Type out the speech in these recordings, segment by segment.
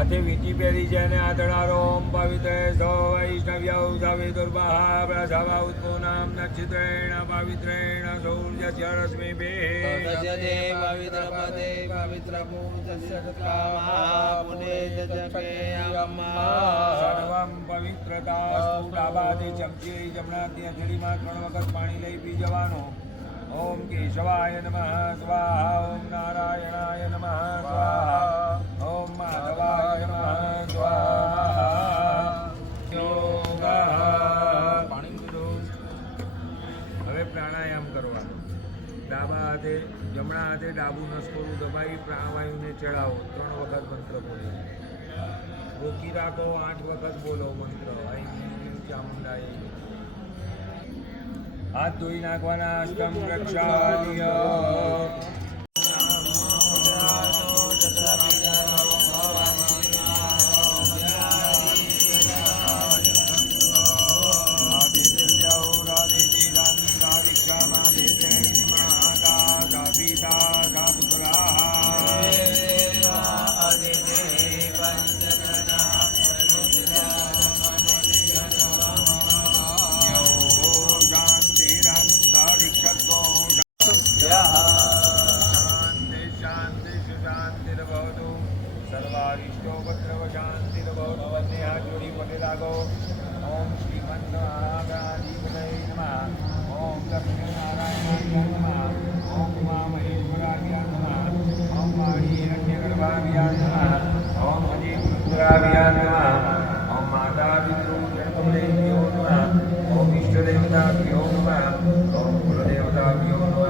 હાથે વીટી પહેરી છે અને આધડારો ઓમ પવિત્ર સો વૈષ્ણવ્યૌ સવે દુર્વાહા પ્રસવા ઉત્પોનામ નક્ષત્રેણ પવિત્રેણ સૌર્યસ્ય રશ્મિભિઃ તજ્યતે પવિત્રપદે પવિત્રભૂતસ્ય કામા પુને જજકેયમ્મા સર્વં પવિત્રતાસ્તુ ડાબાથી ચમચી જમણાથી હથેળીમાં 3 વખત પાણી લઈ પી જવાનું. ઓમ કેશવાય નમઃ સ્વાહા ઓમ નારાયણાય નમઃ સ્વાહા ઓમ માધવાય નમઃ સ્વાહા. પાણી પીધો. હવે પ્રાણાયામ કરવાનો. ડાબા હાથે જમણા હાથે ડાબું નસકોરું દબાઈ પ્રાણવાયુને ચડાવો. 3 વખત મંત્ર બોલો. રોકી રાખો. 8 વખત બોલો મંત્ર. ચામુંડાઈ. હાથ ધોઈ નાખવાના. અષ્ટમ રક્ષાવાદીય. ઓમ શ્રીમન્નારાયણાધિપતये નમઃ. ઓમ લક્ષ્મીનારાયણાય નમઃ. ઓમ ઉમામહેશ્વરાય નમઃ. ઓમ વાણીરણ્યગર્ભાય નમઃ. ઓમ અજીતરુદ્રાય નમઃ. ઓમ માતા પિતૃ નમઃ. ઓમ ઇષ્ટદેવતાભ્યો નમઃ. ઓમ કુલદેવતાભ્યો નમઃ.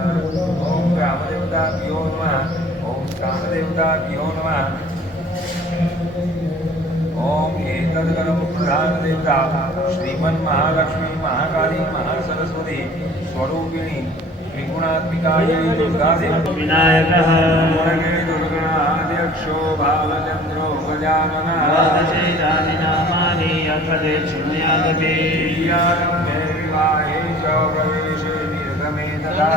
ઓમ ગ્રામદેવતાભ્યો નમઃ. ઓમ પ્રાણદેવતાભ્યો નમઃ. ओम एतद्गणं प्रधान देवता श्रीमन् महालक्ष्मी महाकाली महासरस्वती स्वरूपिणी त्रिगुणात्मिकायै दुर्गादेवी विनायकः गुणगिरि दुर्गणाध्यक्षो भालचन्द्रो गजाननः द्वादशैतानि नामानि अक्षरे शृणुयादपि प्रियारम्भे विवाहे च प्रवेशे निर्गमे तथा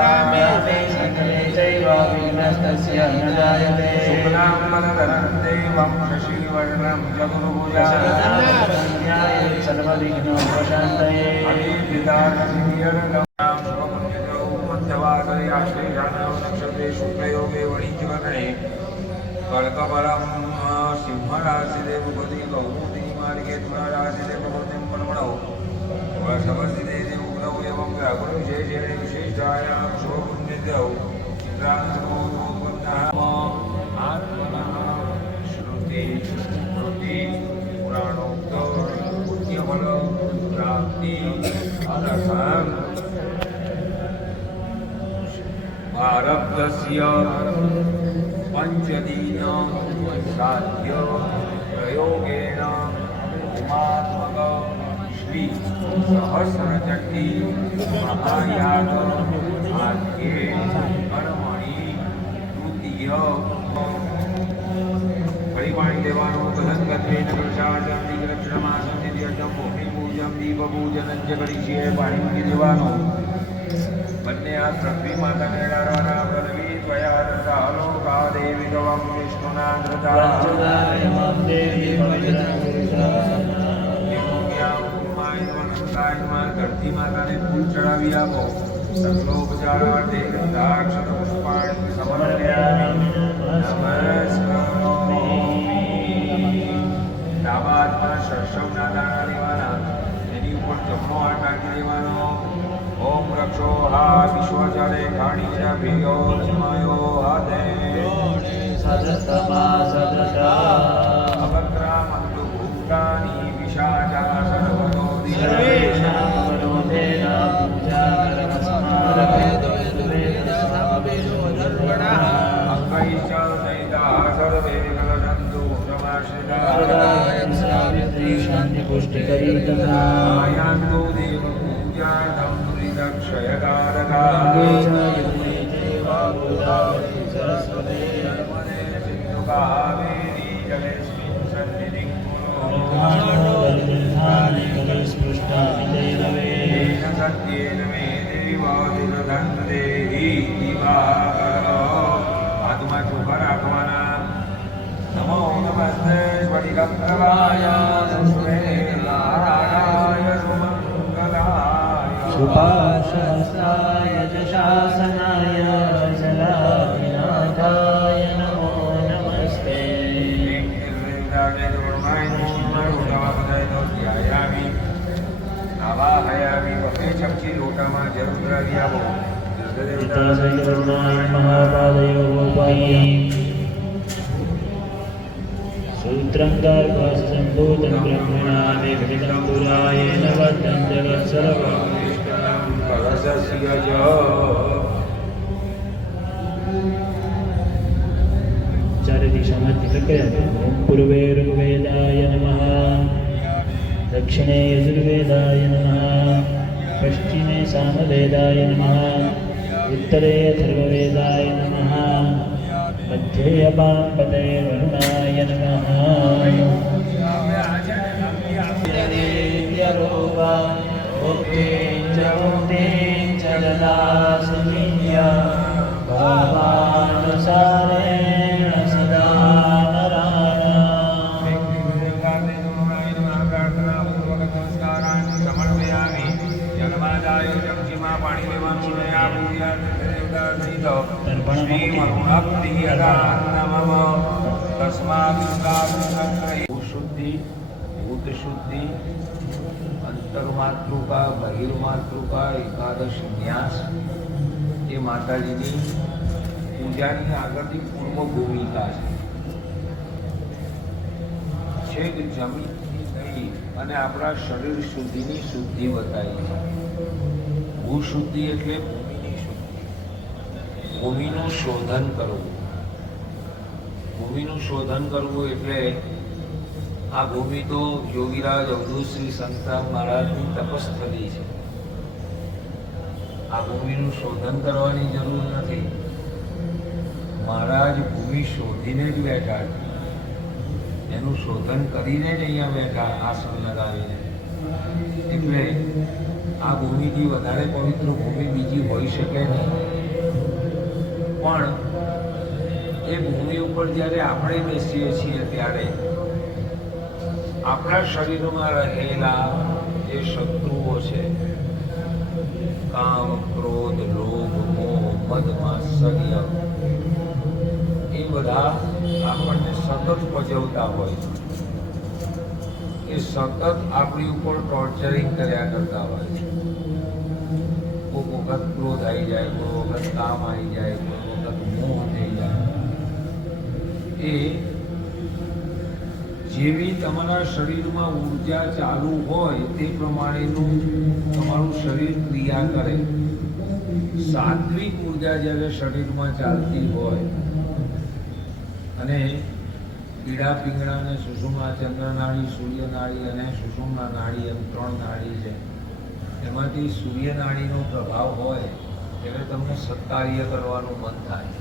सकले चैव विघ्नस्तस्य न जायते शुक्लां वरदं देवं शशिवर्णं चतुर्भुजं सर्वविघ्नोपशान्तये मध्यवासरे आश्लेषाणां नक्षत्रे शुक्लयोगे वणिज्यवर्णे कर्कबलं सिंहराशिरे भूपति कौमुदी मार्गे तुलाराशिरे प्रभृतिं परमणौ वृषभसिरे उग्रौ एवं ग्रहगुणविशेषेण विशिष्टायां शोभुन्निध्यौ चित्रान्तमोत्पन्नः आत्मनः श्रुति स्मृति पुराणोक्त पुण्यफल प्राप्ति अरसं आरब्धस्य पंचदीन साध्य प्रयोगेण उमात्मक श्री सहस्रचंडी महायाग आद्ये ફરી પાણી લેવાનું તદંગત્વેન કળશાર્જન દીગ્રક્ષણમાસં નિત્યજમ ભૂમિ પૂજમ દીપ પૂજન જ કરી છીએ પાણી મૂકી દેવાનું બંને હાથ પૃથ્વી માતાને અડાડવાના પૃથ્વી ત્વયા ધૃતા લોકા દેવી તવમ વિષ્ણુના ધૃતા ધરતી માતાને ફૂલ ચડાવી આપો સકલોપચારાર્થે ગંધાક્ષત પુષ્પાણિ સમર્પયામિ નમસ્કારોમિ. ડાબા હાથમાં શર્ષમના દાણા લેવાના એની ઉપર જમણો હાથ નાખી દેવાનો. ઓમ રક્ષો હા વિશ્વચરે ખાણીના ભેગો જમાયો હાથે અભદ્રા મંતુ ભૂતાની વિશાચા સર્વતો शांति देव पूजा क्षयकारका सिंधु कावेरी जलेस्मिन् सन्निधिं सत्येन मे देवादिनदन्देहि आत्मा चोखा રાખવાના. नमो नमस्ते स्फटिकप्रभाय नारायणाय सुमङ्गलाय सुभाषहस्राय च शासनाय जलाभिनाथाय नमो नमस्ते. આવાહયામિ બપે ચમચી લોટામાં જરૂર ધરાવી આપો. महापादयोपायी सूत्रङ्गार्भासम्भूतं ब्रह्मणामे घटितं पुरायेण वद्धं जगत्सर्वं कलशस्य च चार दिशाમાં ઓમ પૂર્વે ઋગ્વેદાય નમઃ દક્ષિણે યજુર્વેદાય નમઃ પશ્ચિમે સામવેદાય નમઃ उत्तरे अथर्ववेदाय नमः मध्ये अपापते वरुणाय नमः भावानुसारेण सदा પાણી લેવાનું છોડ્યા પૂજા દેવતા સહિત શ્રી મરુણાપ્રિયદાનમઃ તસ્માत् શુદ્ધિ ભૂત શુદ્ધિ અંતર્માતૃકા બહિર્માતૃકા એકાદશ ન્યાસ એ માતાજીની પૂજાની આગળની પૂર્વ ભૂમિકા છે. છેક જમીનથી લઈ અને આપણા શરીર સુધીની શુદ્ધિ બતાવી છે. ભૂશુદ્ધિ એટલે ભૂમિની શુદ્ધિ, ભૂમિનું શોધન કરવું. ભૂમિનું શોધન કરવું એટલે આ ભૂમિ તો યોગીરાજ અવધૂત શ્રી સંતરામ મહારાજની તપસ્થલી છે. આ ભૂમિનું શોધન કરવાની જરૂર નથી. મહારાજ ભૂમિ શોધીને જ બેઠા છે. એનું શોધન કરીને જ અહીંયા બેઠા આસન લગાવીને. એટલે આ ભૂમિથી વધારે પવિત્ર ભૂમિ બીજી હોઈ શકે નહીં. પણ એ ભૂમિ ઉપર જ્યારે આપણે બેસીએ છીએ ત્યારે આપણા શરીરમાં રહેલા જે શત્રુઓ છે, કામ, ક્રોધ, લોભ, મોહ, મદ, માત્સર્ય, એ બધા આપણને સતત પજવતા હોય છે. એ સતત આપણી ઉપર ટોર્ચરિંગ કર્યા કરતા હોય છે. કોઈ વખત ક્રોધ આવી જાય, કોઈ વખત કામ આવી જાય, કોઈ વખત મોહ થઈ જાય. એ જેવી તમારા શરીરમાં ઉર્જા ચાલુ હોય તે પ્રમાણેનું તમારું શરીર ક્રિયા કરે. સાત્વિક ઉર્જા જ્યારે શરીરમાં ચાલતી હોય અને પીળા પિંગળા અને સુષુમ્ના ચંદ્રનાળી, સૂર્યનાળી અને સુષુમ્ના નાળી એમ 3 નાળી છે. એમાંથી સૂર્યનાળીનો પ્રભાવ હોય ત્યારે તમને સત્કાર્ય કરવાનું મન થાય.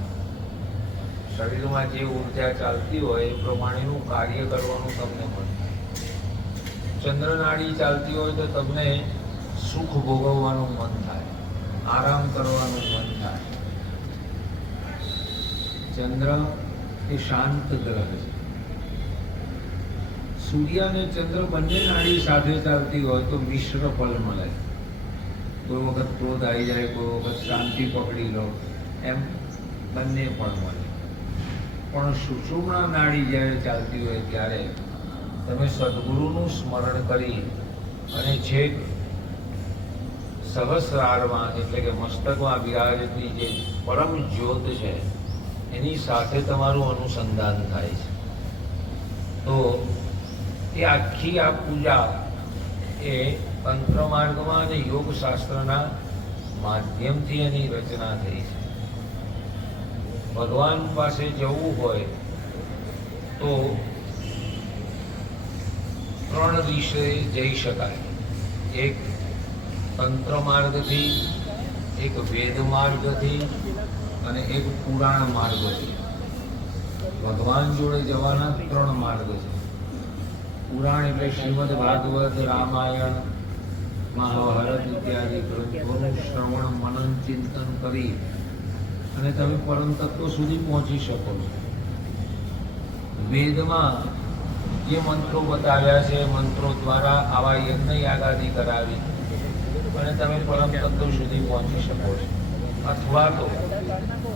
શરીરમાં જે ઉર્જા ચાલતી હોય એ પ્રમાણેનું કાર્ય કરવાનું તમને મન થાય. ચંદ્રનાડી ચાલતી હોય તો તમને સુખ ભોગવવાનું મન થાય, આરામ કરવાનું મન થાય. ચંદ્ર એ શાંત ગ્રહ છે. સૂર્ય અને ચંદ્ર બંને નાડી સાથે ચાલતી હોય તો મિશ્ર ફળ મળે. કોઈ વખત ક્રોધ આવી જાય, કોઈ વખત શાંતિ પકડી લો, એમ બંને પણ મળે. પણ સુષુમ્ના નાડી જ્યારે ચાલતી હોય ત્યારે તમે સદગુરુનું સ્મરણ કરી અને છેક સહસ્રારમાં એટલે કે મસ્તકમાં બિરાજતી જે પરમ જ્યોત છે એની સાથે તમારું અનુસંધાન થાય છે. તો એ આખી આ પૂજા એ તંત્ર માર્ગમાં અને યોગ શાસ્ત્રના માધ્યમથી એની રચના થઈ છે. ભગવાન પાસે જવું હોય તો 3 દિશે જઈ શકાય. એક તંત્ર માર્ગથી, એક વેદ માર્ગથી અને એક પુરાણ માર્ગથી. ભગવાન જોડે જવાના 3 માર્ગ છે. પુરાણ એટલે શ્રીમદ ભાગવત, રામાયણ, મહાભારત ઇત્યાદિ ગ્રંથોનું શ્રવણ, મનન, ચિંતન કરી અને તમે પરમ તત્વ સુધી પહોંચી શકો છો. વેદમાં જે મંત્રો બતાવ્યા છે, મંત્રો દ્વારા આવા યજ્ઞ યાગાદિ કરાવી અને તમે પરમ તત્વ સુધી પહોંચી શકો છો. અથવા તો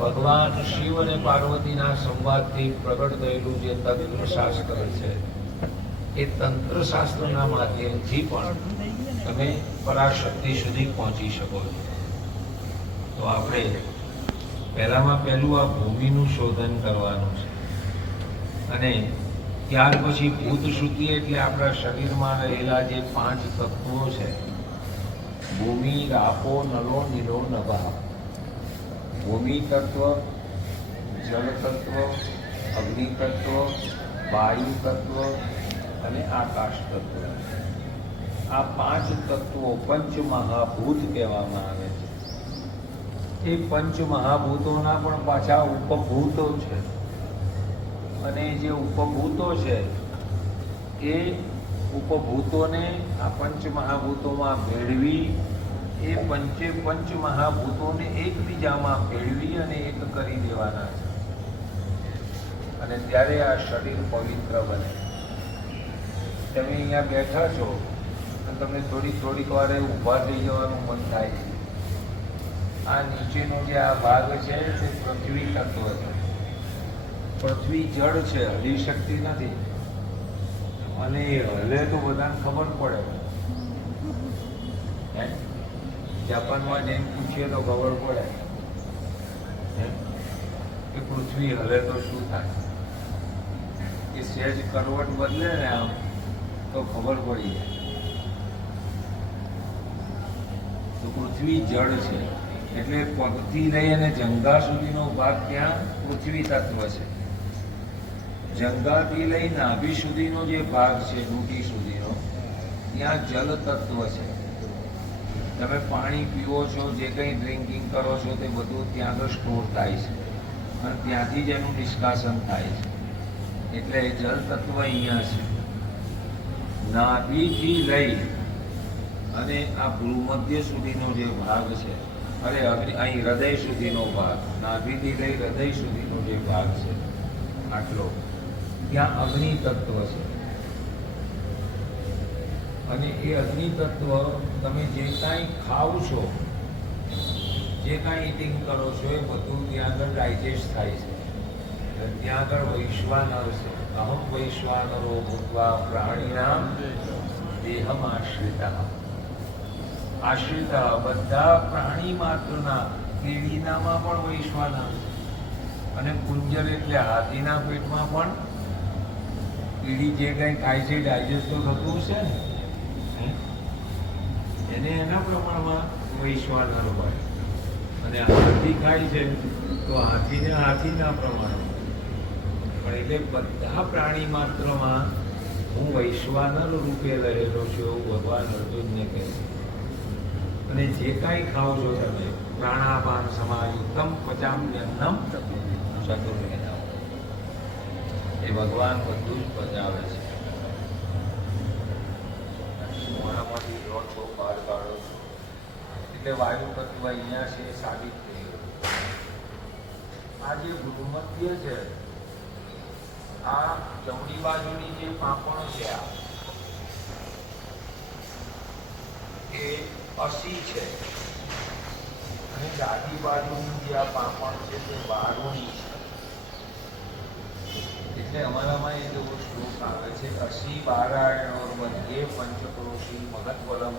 ભગવાન શિવ અને પાર્વતીના સંવાદથી પ્રગટ થયેલું જે તંત્ર શાસ્ત્ર છે એ તંત્ર શાસ્ત્રના માધ્યમથી પણ તમે પરાશક્તિ સુધી પહોંચી શકો છો. તો આપણે પહેલામાં પહેલું આ ભૂમિનું શોધન કરવાનું છે અને ત્યાર પછી ભૂત શુદ્ધિ એટલે આપણા શરીરમાં રહેલા જે 5 તત્વો છે, ભૂમિ, રાપો, નલો, નીલો, નભા. ભૂમિ તત્વ, જળ તત્વ, અગ્નિ તત્વ, વાયુ તત્વ અને આકાશ તત્વ. આ 5 તત્વો પંચ મહાભૂત કહેવામાં આવે છે. એ પંચ મહાભૂતોના પણ પાછા ઉપભૂતો છે અને જે ઉપભૂતો છે એ ઉપભૂતોને આ પંચ મહાભૂતોમાં ભેળવી એ પંચ મહાભૂતોને એકબીજામાં ભેળવી અને એક કરી દેવાના છે અને ત્યારે આ શરીર પવિત્ર બને. તમે અહીંયા બેઠા છો અને તમને થોડીક વારે ઊભા થઈ જવાનું મન થાય છે. આ નીચેનો જે આ ભાગ છે તે પૃથ્વી તત્વ છે. પૃથ્વી જળ છે, હલી શકતી નથી અને એ હલે તો બધાને ખબર પડે. જાપાનમાં જઈને પૂછીએ તો ખબર પડે કે પૃથ્વી હલે તો શું થાય. એ સહેજ કરવટ બદલે ને આમ તો ખબર પડી જાય. તો પૃથ્વી જળ છે એટલે પગથી લઈ અને જંગા સુધીનો ભાગ ત્યાં પૃથ્વી તત્વ છે. જંગાથી લઈ નાભી સુધીનો જે ભાગ છે, ડૂટી સુધીનો, ત્યાં જલ તત્વ છે. તમે પાણી પીવો છો, જે કંઈ ડ્રિંકિંગ કરો છો તે બધું ત્યાં આગળ સ્ટોર થાય છે અને ત્યાંથી જ એનું નિષ્કાશન થાય છે. એટલે જલ તત્વ અહીંયા છે. નાભીથી લઈ અને આ ભૂમધ્ય સુધીનો જે ભાગ છે, અહીં હૃદય સુધીનો ભાગ, નાભીથી લઈ હૃદય સુધીનો જે ભાગ છે આટલો, ત્યાં અગ્નિ તત્વ છે. અને એ અગ્નિ તત્વ તમે જે કાંઈ ખાવ છો, જે કાંઈ ઇટિંગ કરો છો એ બધું ત્યાં આગળ ડાયજેસ્ટ થાય છે. ત્યાં આગળ વૈશ્વાનર છે. અહમ વૈશ્વાનરો ભૂતવા પ્રાણીનામ દેહમ આશ્રિતા. બધા પ્રાણી માત્રના, કીડીનામાં પણ વૈશ્વાનર છે અને કુંજર એટલે હાથીના પેટમાં પણ કીડી જે કંઈ ખાય છે ડાયજેસ્ટ તો થતું છે ને, એને એના પ્રમાણમાં વૈશ્વાનર હોય. અને હાથી ખાય છે તો હાથીને હાથીના પ્રમાણમાં. પણ એટલે બધા પ્રાણી માત્રમાં હું વૈશ્વાનર રૂપે રહેલો છું એવું ભગવાન અર્જુનને કહે છે. અને જે કાંઈ ખાઓ છો તમે પ્રાણાપાન સમાયુક્તમ પચામ્યન્નમ ચતુર્વેદા. એ ભગવાન બધું જ બજાવે છે. મોઢામાંથી રોટો બહાર કાઢો એટલે વાયુ તત્વ અહીંયા છે એ સાબિત થઈ ગયું. આ જે ભૂમધ્ય છે, આ જમણી બાજુની જે પાંપણો છે, આ એ અસી છે અને ડાબી બાજુની જે આ પાંપણ છે તે વારુણી છે. એટલે અમારામાં એ જેવો શ્લોક આવે છે, અસી વારાયણોર મધ્યે પંચક્રોશી મહત્વલમ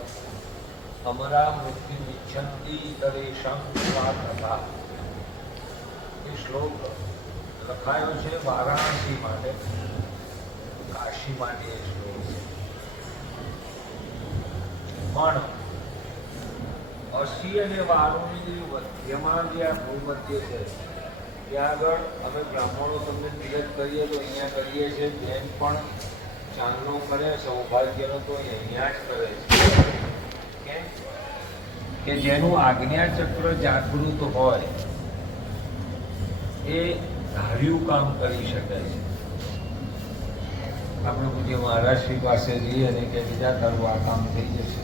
અમરા મૃત્યુ વિચ્છંતી તરેશં સ્વાતથા. એ શ્લોક લખાયો છે વારાણસી માટે, કાશી માટે એ શ્લોક છે. પણ અસી અને વારુણીની મધ્યમાં જે આ ભૂમધ્ય છે, ત્યાં આગળ અમે બ્રાહ્મણો તમને તિલક કરીએ તો અહીંયા કરીએ છીએ, બેન પણ ચાંદલો કરે સૌભાગ્યનો તો અહીંયા જ કરે છે. કેમ કે જેનું આજ્ઞાચક્ર જાગૃત હોય એ ધાર્યું કામ કરી શકે છે. આપણે પૂછીએ મહારાજશ્રી પાસે જઈએ અને કે બીજા તારું આ કામ થઈ જશે,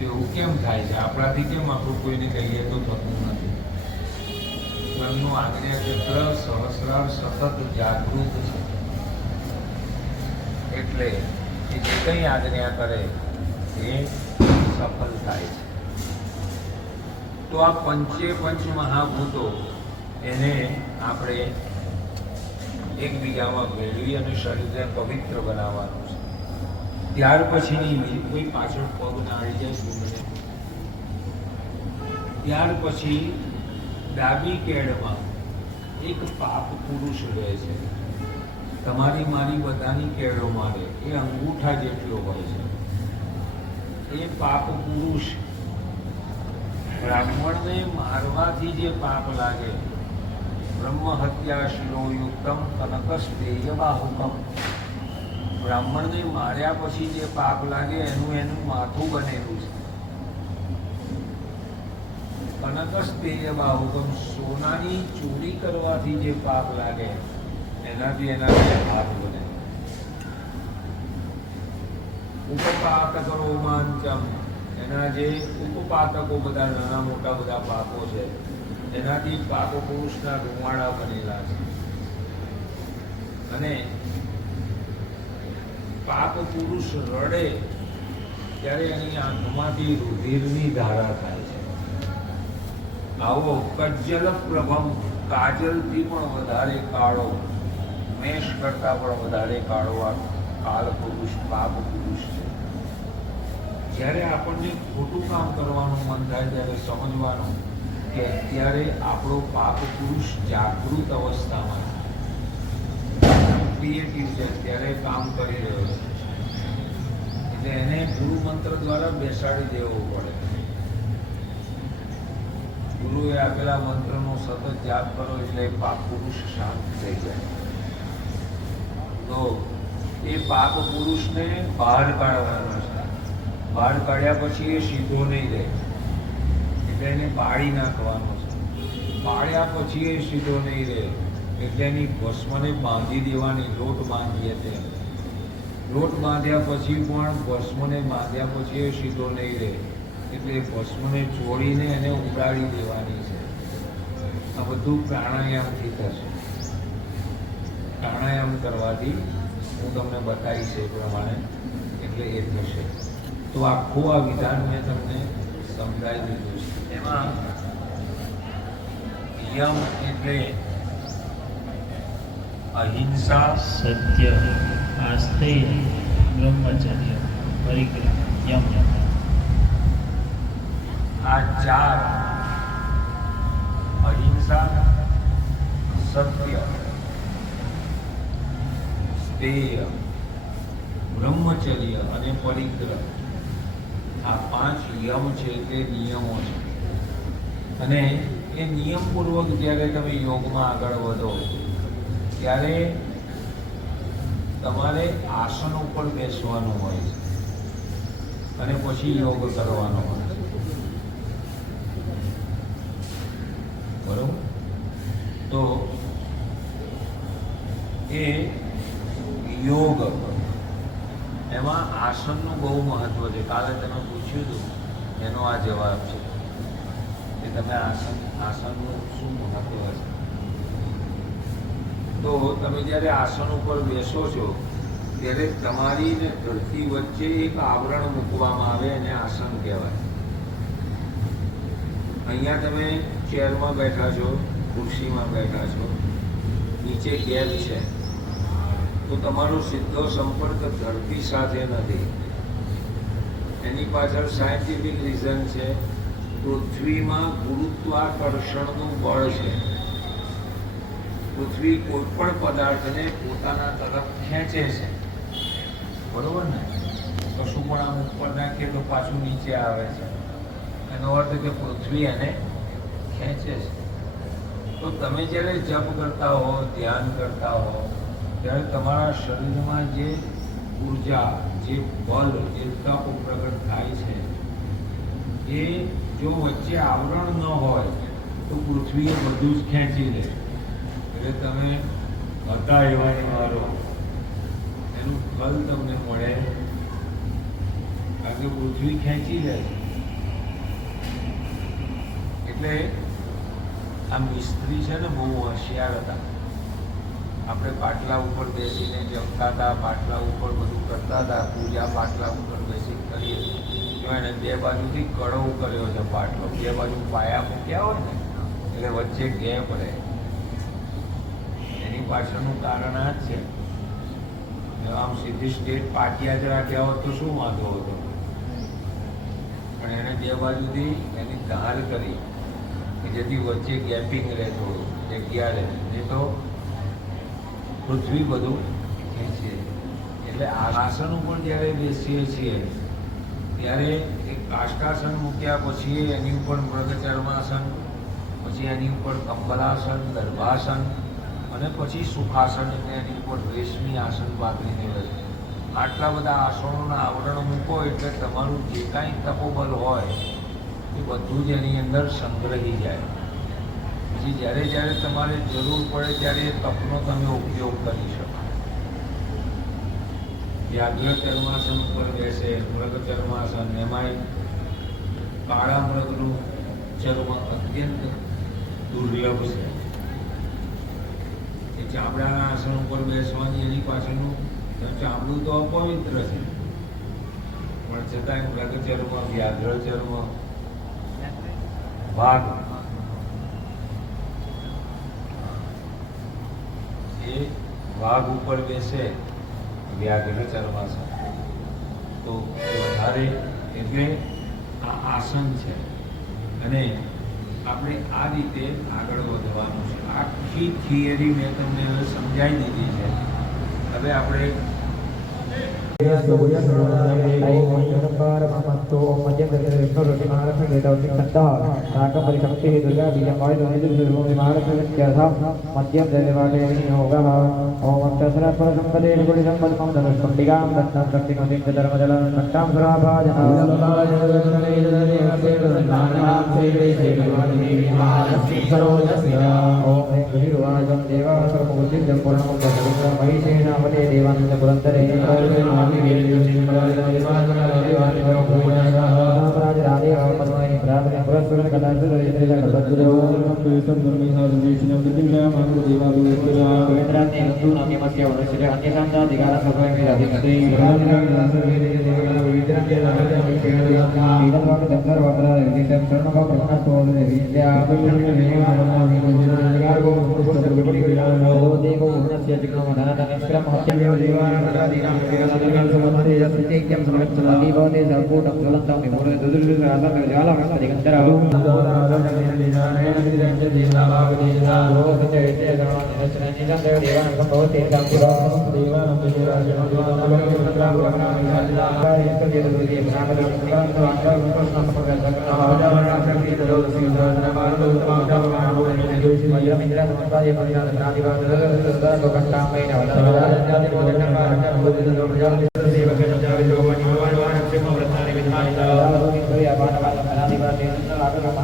એવું કેમ થાય છે? આપણાથી કેમ આપણું કોઈને કહીએ તો થતું નથી? એમનું આજ્ઞાચક્ર સહસ્રાર સતત જાગૃત છે, એટલે એ જે કંઈ આજ્ઞા કરે એ સફળ થાય છે. તો આ પંચે પંચ મહાભૂતો એને આપણે એકબીજામાં ભેળવી અને શરીરને પવિત્ર બનાવવાનું છે. ત્યાર પછીની કોઈ પાછળ પગ ના આવી જાય સુમને. ત્યાર પછી ડાબી કેડમાં એક પાપ પુરુષ રહે છે. તમારી મારી બધાની કેડો મારે એ અંગૂઠા જેટલો હોય છે. એ પાપ પુરુષ બ્રાહ્મણને મારવાથી જે પાપ લાગે, બ્રહ્મ હત્યા શિરોયુક્તમ કનકસ્તેય બાહુકમ, બ્રાહ્મણને માર્યા પછી જે પાપ લાગે એનું માથું બનેલું છે. કનકસ્તેય બાહુકમ, સોનાની ચોરી કરવાથી જે પાપ લાગે એનાથી એના બે હાથ બને. ઉપપાતકો રોમાંચમ, એના જે ઉપપાતકો બધા નાના મોટા બધા પાપો છે એનાથી પાપ પુરુષના રૂવાડા બનેલા છે. અને પાપ પુરુષ રડે ત્યારે એની આંખમાંથી રુધિરની ધારા થાય છે. આવો કજ્જલ પ્રભમ, કાજલથી પણ વધારે કાળો, મેષ કરતા પણ વધારે કાળો આ કાળ પુરુષ પાપ પુરુષ છે. જ્યારે આપણને ખોટું કામ કરવાનું મન થાય ત્યારે સમજવાનું કે અત્યારે આપણો પાપ પુરુષ જાગૃત અવસ્થામાં ક્રિએટિવ છે, ત્યારે કામ કરી રહ્યો છે. એટલે એને ગુરુ મંત્ર દ્વારા બેસાડી દેવો પડે. ગુરુએ આપેલા મંત્રનો સતત જાપ કરો એટલે પાપ પુરુષ શાંત થઈ જાય. તો એ પાપ પુરુષને બહાર કાઢવાનો છે. બહાર કાઢ્યા પછી એ સીધો નહીં રહે, એટલે એને પાડી નાખવાનો છે. પાડ્યા પછી એ સીધો નહીં રહે એટલે એની ભસ્મને બાંધી દેવાની. લોટ બાંધીએ તે લોટ બાંધ્યા પછી પણ ભસ્મને બાંધ્યા પછી એ સીધો નહીં રહે એટલે ભસ્મને છોડીને એને ઉડાડી દેવાની છે. આ બધું પ્રાણાયામથી થશે. પ્રાણાયામ કરવાથી હું તમને બતાવીશ એ પ્રમાણે, એટલે એ થશે. તો આખું આ વિધાન મેં તમને સમજાવી દીધું છે. એમાં યમ એટલે અહિંસા, સત્ય, આસ્થેય, બ્રહ્મચર્ય, પરિગ્રહ, યમ. આ ચાર, અહિંસા, સત્ય, સ્થેય, બ્રહ્મચર્ય અને પરિગ્રહ, આ 5 યમ છે તે નિયમો છે. અને એ નિયમપૂર્વક જ્યારે તમે યોગમાં આગળ વધો ત્યારે તમારે આસન ઉપર બેસવાનું હોય છે અને પછી યોગ કરવાનો હોય છે. બરોબર? તો એ યોગ. એમાં આસનનું બહુ મહત્વ છે. કાલે તમે પૂછ્યું હતું એનો આ જવાબ છે કે તમે આસનનું શું મહત્વ છે. તો તમે જ્યારે આસન ઉપર બેસો છો ત્યારે તમારી ને ધરતી વચ્ચે એક આવરણ મૂકવામાં આવે અને આસન કહેવાય. અહીંયા તમે ચેરમાં બેઠા છો, ખુરશીમાં બેઠા છો, નીચે ગેપ છે, તો તમારો સીધો સંપર્ક ધરતી સાથે નથી. એની પાછળ સાયન્ટિફિક રીઝન છે. પૃથ્વીમાં ગુરુત્વાકર્ષણનું બળ છે. પૃથ્વી કોઈ પણ પદાર્થને પોતાના તરફ ખેંચે છે, બરોબર ને? કશું પણ આમ ઉપર નાખીએ તો પાછું નીચે આવે છે. એનો અર્થ કે પૃથ્વી એને ખેંચે છે. તો તમે જ્યારે જપ કરતા હો, ધ્યાન કરતા હો, ત્યારે તમારા શરીરમાં જે ઉર્જા, જે બળ, જે તપ પ્રગટ થાય છે, એ જો વચ્ચે આવરણ ન હોય તો પૃથ્વી એ બધું જ ખેંચી લે. એટલે તમે હતા એવા મારો એનું ફલ તમને મળે, કારણ કે પૃથ્વી ખેંચી લે છે. એટલે આ મિસ્ત્રી છે ને બહુ હોશિયાર હતા. આપણે પાટલા ઉપર બેસીને જમતા હતા, પાટલા ઉપર બધું કરતા હતા, પૂજા પાટલા ઉપર બેસી કરીએ. જો એને બે બાજુથી કડો કર્યો છે પાટલો, બે બાજુ પાયા મૂક્યા હોય ને એટલે વચ્ચે ગેપ રહે. એની પાછળનું કારણ આ જ છે. આમ સીધી સ્ટેટ પાટિયા જ રાખ્યા હોત તો શું વાંધો હતો, પણ એને બે બાજુથી એની ધાર કરી કે જેથી વચ્ચે ગેપિંગ રહે, થોડું જગ્યા રહે, નહીં તો પૃથ્વી બધું ખેંચે. એટલે આસન ઉપર જ્યારે બેસીએ છીએ ત્યારે એક કાષ્ટાસન મૂક્યા પછી એની ઉપર મૃગચર્માસન, પછી એની ઉપર કંબલાસન, દર્ભાસન અને પછી સુખાસન, એટલે એની ઉપર રેશમી આસન પાથરીને બેસે. આટલા બધા આસનોના આવરણ મૂકો એટલે તમારું જે કાંઈ તપોબલ હોય એ બધું જ એની અંદર સંગ્રહી જાય. પછી જ્યારે જ્યારે તમારે જરૂર પડે ત્યારે એ તપનો તમે ઉપયોગ કરી શકો. વ્યાઘ્ર ચર્માસન ઉપર બેસે, મૃગ ચર્માસન, એમાંય કાળા મૃગનું ચર્મ અત્યંત દુર્લભ છે. એ ચામડાના આસન ઉપર બેસવાની એની પાછળનું ચામડું તો અપવિત્ર છે, પણ છતાંય મૃગ ચર્મ, વ્યાઘ્ર ચર્મ, વાઘ, એ વાઘ ઉપર બેસે વ્યાઘ્ર ચર્માસન, તો વધારે એટલે આ આસન છે. અને આપણે આ રીતે આગળ વધવાનું છે. આખી થિયરી મેં તમને હવે સમજાવી દીધી છે. હવે આપણે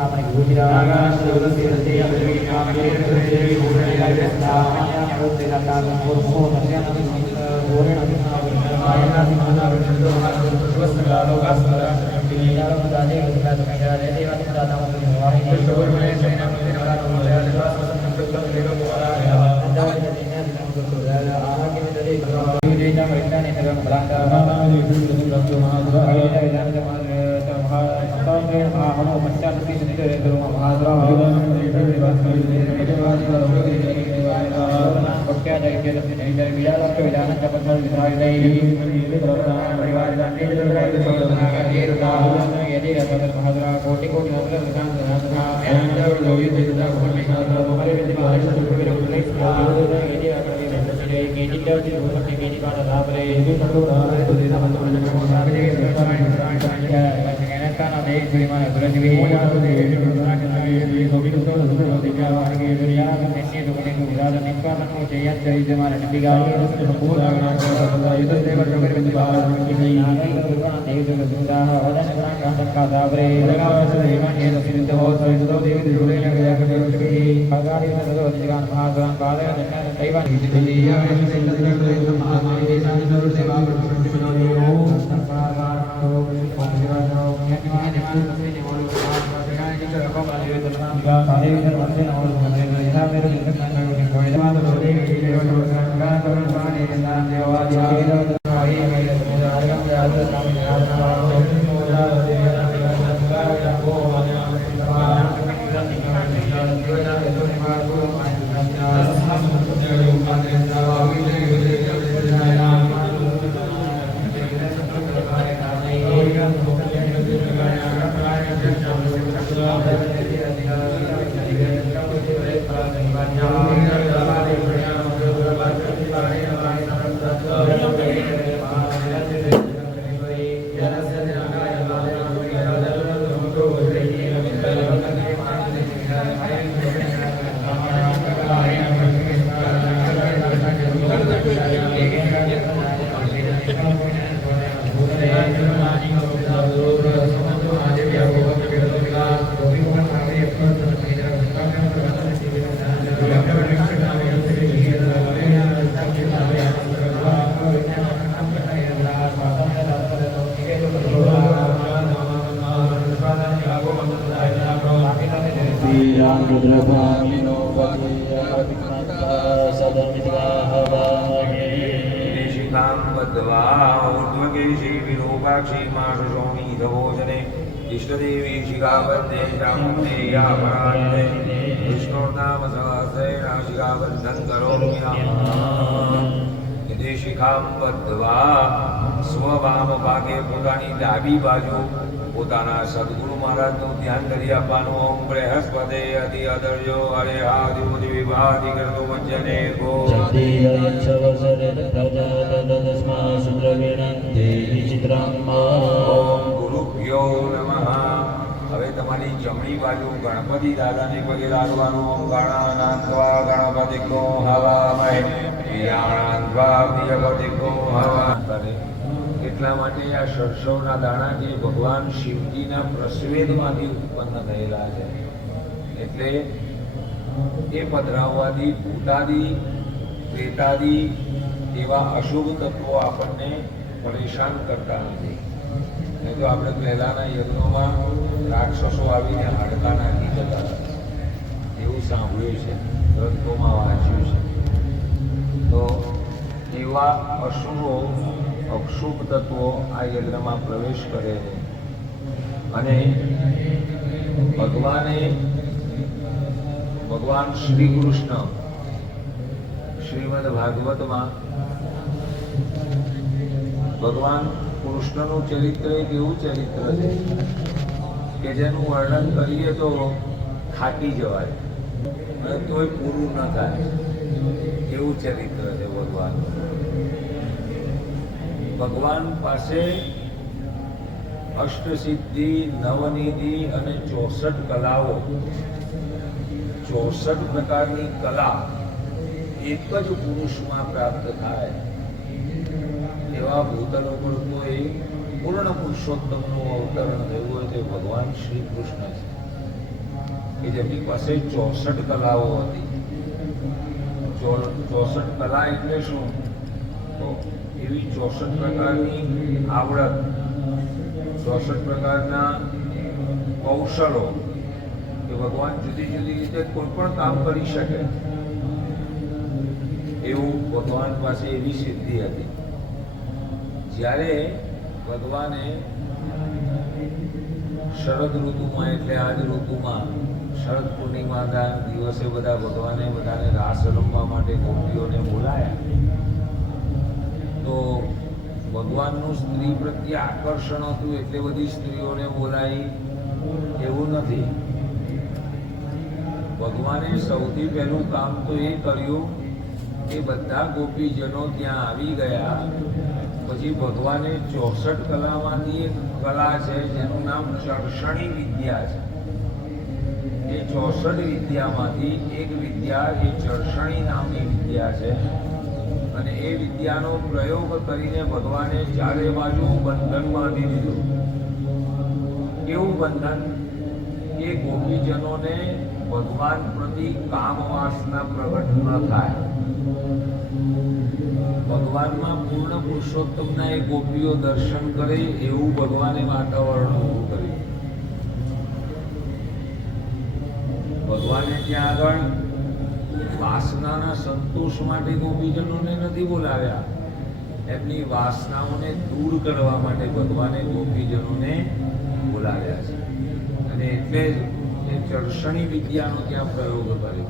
Mari इष्टदेवी शिखाबंधे चामुंडे या परान्ते विष्णुर्नाम सहस्रेण शिखाबंधं करोम्यहम् यदि शिखां बद्ध्वा સ્વવામભાગે પોતાની ડાબી બાજુ પોતાના સદગુરુ મહારાજનું ધ્યાન કરી આપવાનું. ઓમ બૃહસ્પતે અતિ અદર્યો હરે આદિ વિભાધિ કરતો વચને ગો ઓમ ગુરુભ્યો નમઃ. હવે તમારી જમણી બાજુ ગણપતિ દાદાને પગે લાગવાનું. ઓમ ગણાનાન્ત્વા ગણપતિકો હવામહે પ્રિયાણાન્ત્વા પ્રિયપતિકો હવામહે. એટલા માટે આ સરસવના દાણા જે ભગવાન શિવજીના પ્રસ્વેદમાંથી ઉત્પન્ન થયેલા છે, એટલે એ પધરાવવાથી ભૂતાદી પ્રેતાદી એવા અશુભ તત્વો આપણને પરેશાન કરતા નથી. નહીં તો આપણે પહેલાના યજ્ઞોમાં રાક્ષસો આવીને હાડકા નાખી જતા એવું સાંભળ્યું છે, ગ્રંથોમાં વાંચ્યું છે. તો એવા અશુભો અશુભ તત્વો આ યજ્ઞમાં પ્રવેશ કરે છે. અને ભગવાન શ્રી કૃષ્ણ શ્રીમદ ભાગવતમાં ભગવાન કૃષ્ણનું ચરિત્ર એક એવું ચરિત્ર છે કે જેનું વર્ણન કરીએ તો થાકી જવાય અને તોય પૂરું ન થાય એવું ચરિત્ર છે ભગવાન. ભગવાન પાસે અષ્ટસિદ્ધિ, નવનિધિ અને 64 કલાઓ, 64 પ્રકારની કલા એક જ પુરુષમાં પ્રાપ્ત થાય એવા ભૂતલ ઉપર કોઈ પૂર્ણ પુરુષોત્તમનું અવતરણ થયું હોય તે ભગવાન શ્રી કૃષ્ણ છે. કે જેમની પાસે 64 કલાઓ હતી. 64 કલા એટલે શું? તો એવી 64 પ્રકારની આવડત, 64 પ્રકારના કૌશલો કે ભગવાન જુદી જુદી રીતે કોઈ પણ કામ કરી શકે એવું ભગવાન પાસે એવી સિદ્ધિ હતી. જ્યારે ભગવાને શરદ ઋતુમાં એટલે આજ ઋતુમાં શરદ પૂર્ણિમાના દિવસે ભગવાને બધાને રાસ રમવા માટે ગોપીઓને બોલાયા. તો ભગવાનનું સ્ત્રી પ્રત્યે આકર્ષણ હતું એટલે બધી સ્ત્રીઓને બોલાવી એવું નથી. ભગવાને સૌથી પહેલું કામ તો એ કર્યું કે બધા ગોપીજનો ત્યાં આવી ગયા. પછી ભગવાને 64 કલામાંથી એક કલા છે જેનું નામ ચર્ષણી વિદ્યા છે. એ 64 વિદ્યામાંથી એક વિદ્યા એ ચર્ષણી નામની વિદ્યા છે. અને એ વિદ્યાનો પ્રયોગ કરીને ભગવાને ચારે બાજુ બંધન બાંધી દીધું. એવું બંધન કે ગોપીજનોને ભગવાન પ્રતિ કામ વાસના પ્રગટ ન થાય. ભગવાનમાં પૂર્ણ પુરુષોત્તમના એ ગોપીઓ દર્શન કરે એવું ભગવાને વાતાવરણ ઊભું કર્યું. ભગવાને ત્યાં આગળ વાસનાના સંતોષ માટે ગોપીજનોને નથી બોલાવ્યા. એમની વાસનાઓને દૂર કરવા માટે ભગવાને ગોપીજનોને બોલાવ્યા છે. અને એટલે જ એ ચર્ષણી વિદ્યાનો ત્યાં પ્રયોગ કર્યો.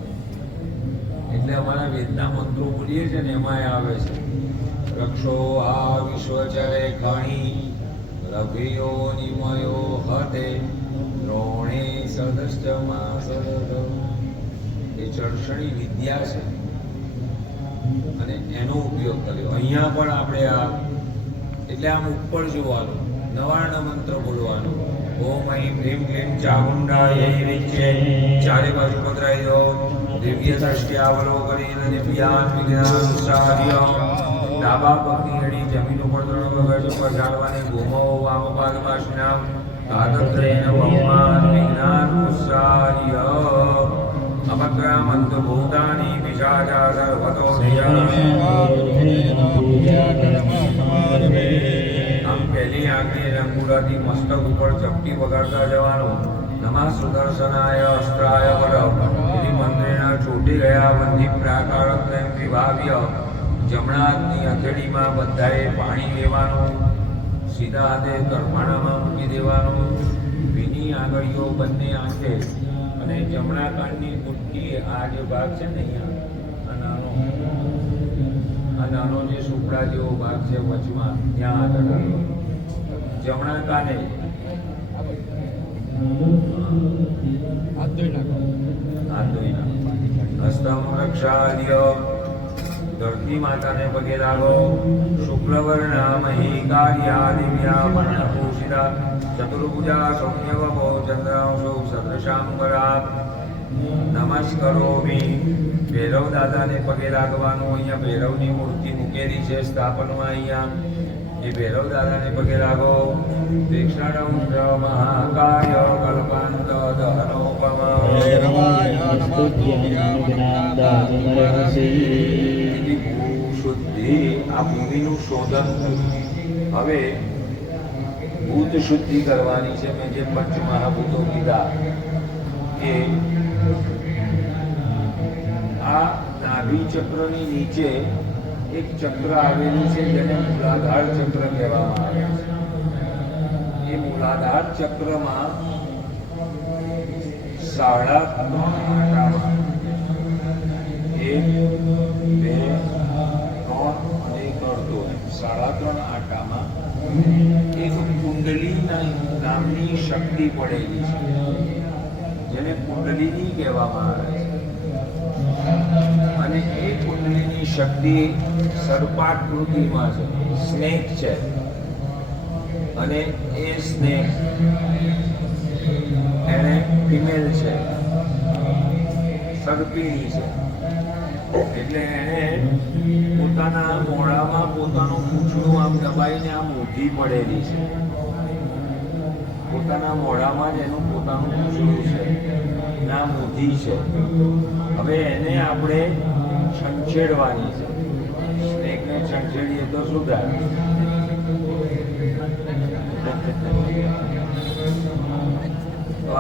એટલે અમારા વેદના મંત્રો બોલીએ છે ને એમાં આવે છે રક્ષો આ વિશ્વચરે ખણી રભિયો નિમયો હતે દ્રોણે સદશ્ચમાં સદદ. એ ચર્ષણી વિદ્યા છે અને એનો ઉપયોગ કર્યો. અહીંયા પણ આપણે એટલે આમ ઉપર જોવાનું, નવાર્ણ મંત્ર બોલવાનો. ઓમ અહીં પ્રેમ પ્રેમ ચામુંડાય વિચે ચારે બાજુ પધરાઈ દો. દિવ્ય દ્રષ્ટિ અવલોકન દિવ્યાન વિજ્ઞાનસાર્ય. ડાબા પગની અડી જમીન ઉપર 3 પગ ઉપર જાળવાની. ભૂમો વામ પાદમાશના કાદત્રેન ભગવાન વિજ્ઞાનસાર્ય. અમગ્રામંત ભૂતાની વિશાજા સર્વતો આમ પહેલી આંખની રંગુલાથી મસ્તક ઉપર ચપટી વગાડતા જવાનું. નમઃ સુદર્શનાય અસ્ત્રાય વરવ. એની મંત્રેના ચોટી ગયા વંદી પ્રાકાર પ્રેમ વિભાવ્ય. જમણા હાથની હથેળીમાં બધાએ પાણી લેવાનું. સીધા હાથે કરમાણામાં મૂકી દેવાનું. ભીની આંગળીઓ બંને આંખે અને જમણા કાનની મુઠ્ઠી આ જે ભાગ છે ને અહીંયા આ નાનો જે સુપડા જેવો ભાગ છે વચમાં ત્યાં હાથ અડાડો. જમણા કાને હાથ ધોઈ નાખો. હસ્તમ રક્ષાર્ય. ધરતી માતાને પગે લાગો. શુક્લવર્ણામહી કાર્યા દિવ્યા વર્ણભૂષિતા. ચતુર્ભુજા સૌમ્યવભો ચંદ્રાંશો સદૃશાંબરા. નમસ્કરોમિ. ભૈરવ દાદાને પગે લાગવાનું. અહીંયા ભૈરવની મૂર્તિ મૂકેલી છે સ્થાપનમાં. અહીંયા એ ભૈરવ દાદાને પગે લાગો. તીક્ષ્ણ મહાકાય કલ્પાંત દહનોપમા. શુદ્ધિ આ ભૂમિનું શોધન થયું. હવે ભૂત શુદ્ધિ કરવાની છે. મેં જે 5 મહાભૂતો કીધા એ આ નાભી ચક્રની નીચે એક ચક્ર આવેલું છે જેને મૂલાધાર ચક્ર કહેવામાં આવે છે. એ મૂલાધાર ચક્રમાં 3.5 આંટામાં 1 2 3 અને 1 અડધો 3.5 આંટામાં એક કુંડલી નામની શક્તિ પડેલી છે જેને કુંડલિની કહેવામાં આવે છે. અને એ કુંડલીની શક્તિ સર્પાકૃતિમાં છે, સ્નેક છે. અને એ સ્નેક એને ફિમેલ છે, સર્પિણી છે. એટલે એને પોતાના મોઢામાં પોતાનું પૂંછડું આમ દબાઈને આમ ઊભી પડેલી છે. પોતાના મોઢામાં જ એનું પોતાનું પૂંછડું છે. ના મોઢી છે. હવે એને આપણે છંછેડવાની છે. સ્નેકને છંછેડીએ તો શું થાય? તો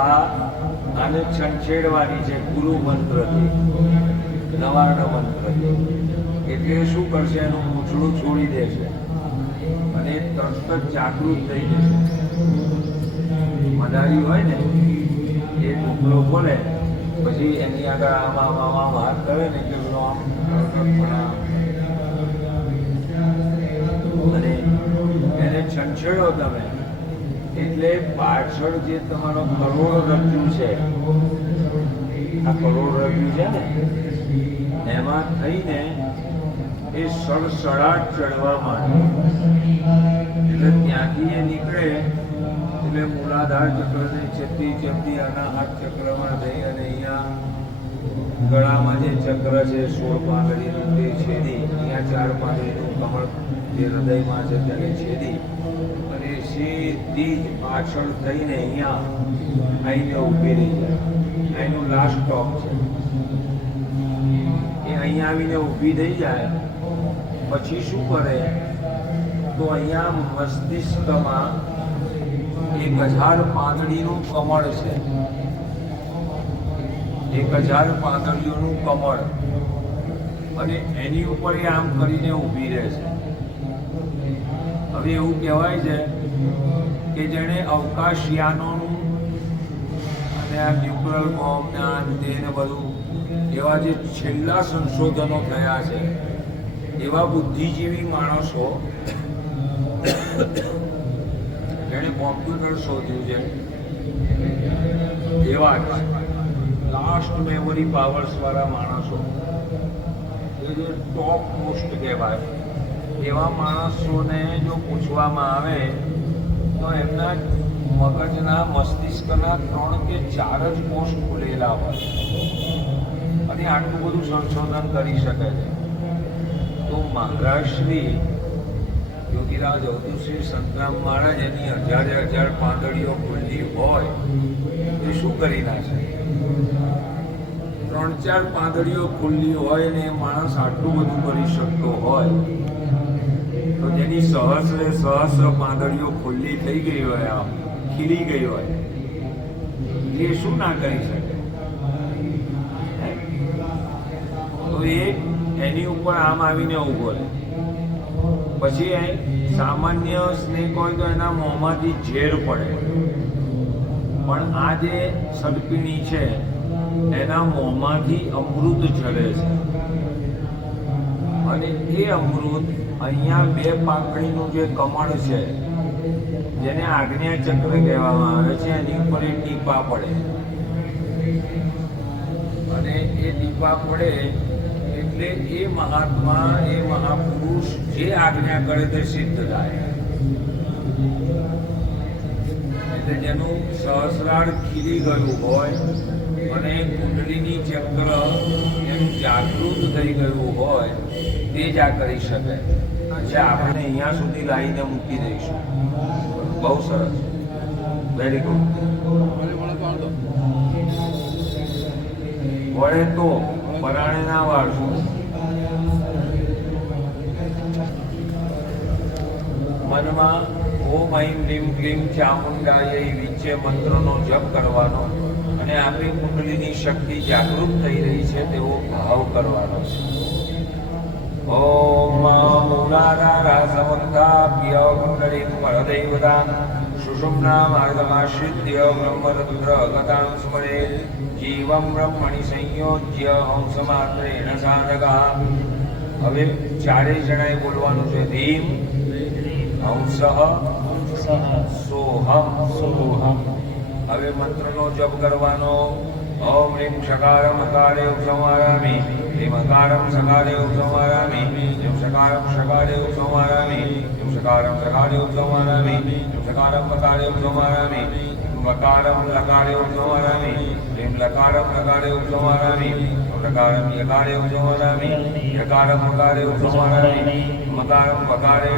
આને છંછેડવાની છે ગુરુ મંત્રથી, નવાર્ણ મંત્રથી. એટલે શું કરશે? એનું મૂછડું છોડી દેશે અને તરત જ જાગૃત થઈ જશે. મદારી હોય ને એ ટુકડો ખોલે પછી એની આગળ આમ હાથ કરે ને એટલે પેલો આમ અને એને છંછેડો તમે એટલે પાછળ જે તમારો કરોડરજ્જુ છે, આ કરોડરજ્જુ છે ને એમાં થઈને એ સડસડાટ ચડવા માંડે. એટલે ત્યાંથી એ નીકળે એટલે મૂલાધાર ચક્રથી ચપટી અનાહત ચક્રમાં થઈ અને અહીંયા ગળામાં જે ચક્ર છે 16 પાંદડીનું તે છેદી, અહીંયા 4 પાંદડીનું કમળ જે હૃદયમાં છે તેને છેદી અને સીધી જ પાછળ થઈને અહીંયા આવીને ઊભી રહી જાય. અહીંનું લાસ્ટ સ્ટોપ છે. એ અહીંયા આવીને ઊભી થઈ જાય પછી શું કરે? તો અહીંયા મસ્તિષ્કમાં 1000 પાંદડીનું કમળ છે. 1000 પાંદડીઓનું કમળ અને એની ઉપર એ આમ કરીને ઊભી રહે છે. હવે એવું કહેવાય છે કે જેણે અવકાશયાનોનું અને આ ન્યુક્લિયર બોમ્બ ને આ તેને બધું એવા જે છેલ્લા સંશોધનો થયા છે એવા બુદ્ધિજીવી માણસો જેણે કોમ્પ્યુટર શોધ્યું છે એવા લાસ્ટ મેમરી પાવર્સ વાળા માણસો, એ જે ટોપ મોસ્ટ કહેવાય એવા માણસોને જો પૂછવામાં આવે તો એમના મગજના મસ્તિષ્કના 3 કે 4 જ કોષ ખુલેલા હોય અને આટલું બધું સંશોધન કરી શકે છે. તો મહારાજશ્રી યોગીરાજ અવધૂતશ્રી સંતરામ મહારાજ એની 1000 પાંદડીઓ ખુલ્લી હોય એ શું કરી નાખે? 3-4 પાંદડીઓ ખુલ્લી હોય ને એ માણસ આટલું બધું કરી શકતો હોય તો જેની સહસ્ર પાંદડીઓ ખુલ્લી થઈ ગઈ હોય, આમ ખીલી ગઈ હોય, એ શું ના કરી શકે? તો એ એની ઉપર આમ આવીને ઊભો રહે. પછી સામાન્ય સ્નેક હોય તો એના મોંમાંથી ઝેર પડે, પણ આ જે સર્પિણી છે એના મોંમાંથી અમૃત ઝરે છે અને એ અમૃત અહીંયા 2 પાંખડીનું જે કમળ છે જેને આજ્ઞા ચક્ર કહેવામાં આવે છે એની ઉપર એ ટીપા પડે અને એ ટીપા પડે એટલે એ મહાત્મા, એ મહાપુરુષ જે આજ્ઞા કરે તે સિદ્ધ થાય. એટલે જેનું સહસ્રાર ખીલી ગયું હોય અને કુંડલીની ચક્ર એનું જાગૃત થઈ ગયું હોય તે જ આ કરી શકે. જે આપણે અહીંયા સુધી લાવીને મૂકી દઈશું. બહુ સરસ, વેરી ગુડ. વળે તો પરાણે ના વાળશું. મનમાં ઓમ ઐમ લીમ ક્લીમ ચામુંડાય વિચે મંત્રનો જપ કરવાનો અને આપણી કુંડલીની શક્તિ જાગૃત થઈ રહી છે તેવો ભાવ કરવાનો છે. ઓમ મૂલાધારા સમર્થાભ્ય કુંડલીં પરદૈવતા સુષુમ્ના માર્ગમાશ્રિત્ય બ્રહ્મરંધ્ર ગતાં સ્મરે જીવમ બ્રહ્મણિ સંયોજ્ય હંસમાત્રેણ સાધકા. હવે 4 જણાએ બોલવાનું છે. ધીમ હંસઃ સોહમ. હવે મંત્રનો જપ કરવાનો. ઓમ રીમ શકારમ હકારે ઉપસંવારામી, રીમ હકારમ સકારે ઉપસંવારામી, રીમ શકારમ શકારે ઉપસંવારામી, રીમ શકારમ સકારે ઉપસંવારામી, રીમ શકારમ હકારે ઉપસંવારામી, રીમ वकारं लकारे उपसंहरामि ह्रीं लकारं लकारे उपसंहरामि लकारं यकारे उपसंहरामि यकारं मकारे उपसंहरामि मकारं वकारे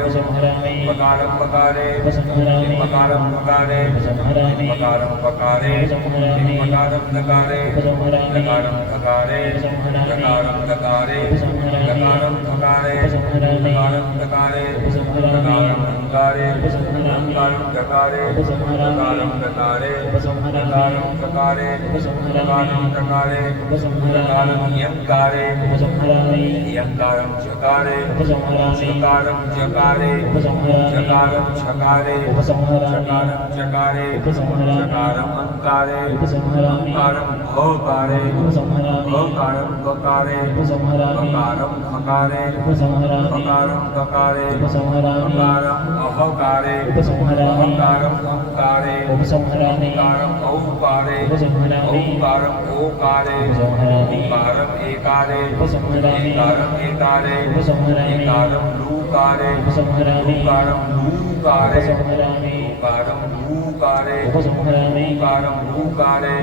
वकारं वकारे मकारं वकारे मकारं वकारे मकारं लकारे लकारं लकारे लकारं लकारे लकारं लकारे लकारं लकारे लकारं लकारे लकारं लकारे लकारं लकारे लकारं लकारे लकारं लकारे लकारं यंकारे यंकारं चकारे चकारं चकारे चकारं चकारे चकारं चकारे चकारं अंकारे अंकारं भोकारे भोकारं ककारे ककारं खकारे ककारं ककारे ककारं अहकारे अहकारं अंकारे ओकारं औकारे औकारं ओकारे ओकारं एकारे एकारं एकारे एकारं लूकारे लूकारं लूकारे लूकारं लूकारे लूकारं लूकारे लूकारं लूकारे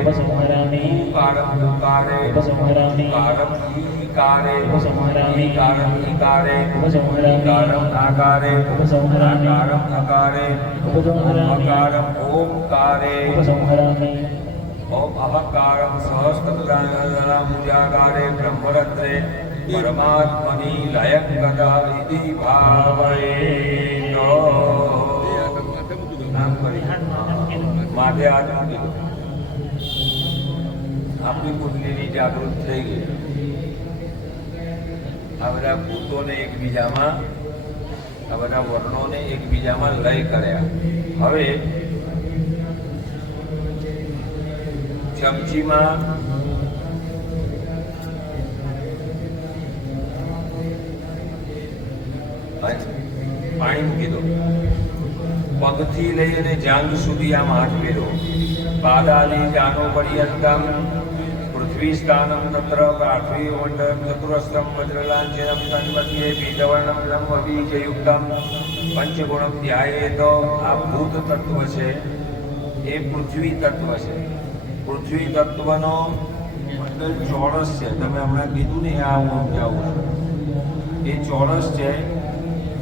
लूकारं लूकारे लूकारं ईकारे ईकारं ईकारे ईकारं आकारे आकारं अकारे अकारं ओंकारे ओम अहकारं सहस्रमुजाकारे ब्रह्मरत्रे परमात्मनि लयंगता इति भावयेत माथे हाथ મૂકી દો આપની કુંડલીની જાગૃત થઈ ગઈ આ બધા ભૂતોને એકબીજામાં આ બધા વર્ણોને એકબીજામાં લય કર્યા હવે ચમચીમાં પાણી મૂકી દો પગથી લઈ અને જાંઘ સુધી આમ હાથ ફેરો પાદાદી જાનો પર્યંતમ પૃથ્વી સ્થાનમ તત્ર પાર્થિવ મંડળમ ચતુરસ્રમ વજ્રલાંછનમ તન્મધ્યે બીજવર્ણમ બ્રહ્મબીજયુક્તમ પંચગુણમ ધ્યાયેત આ ભૂત તત્વ છે એ પૃથ્વી તત્વ છે પૃથ્વી તત્વનો મંડળ ચોરસ છે તમે હમણાં કીધું ને આ હું સમજાવું છું એ ચોરસ છે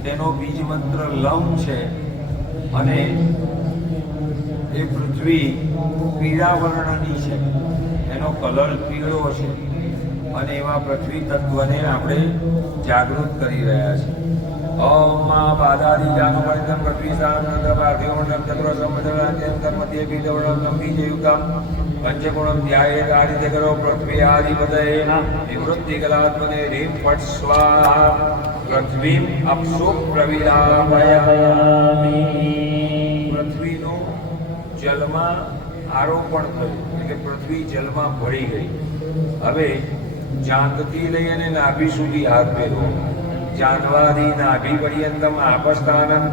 તેનો બીજ મંત્ર લમ છે અને એ પૃથ્વી પીળા વર્ણની છે એનો કલર પીળો છે અને એવા પૃથ્વી તત્વને આપણે જાગૃત કરી રહ્યા છીએ ઓમ મા પાદાદી જાનો પરિતમ પૃથ્વી સ્થાનમ પાર્થિવ મંડળમ ચતુરસ્રમ વજ્રલાંછનમ તન્મધ્યે બીજવર્ણમ બીજયુક્તમ પંચગુણમ ધ્યાયેત આ રીતે કરો પૃથ્વી આદિપતયે નિવૃત્તિ કલાત્મને રીમ ફટ સ્વાહા પૃથ્વીમ અપસુ પ્રવિલાપયામિ પૃથ્વીનું જલમાં આરોપણ થયું એટલે કે પૃથ્વી જલમાં ભળી ગઈ હવે જાંઘથી લઈ અને નાભી સુધી હાથ ફેરવો જાન્વાદી નાભી પર્યંતમ આપસ્થાનમ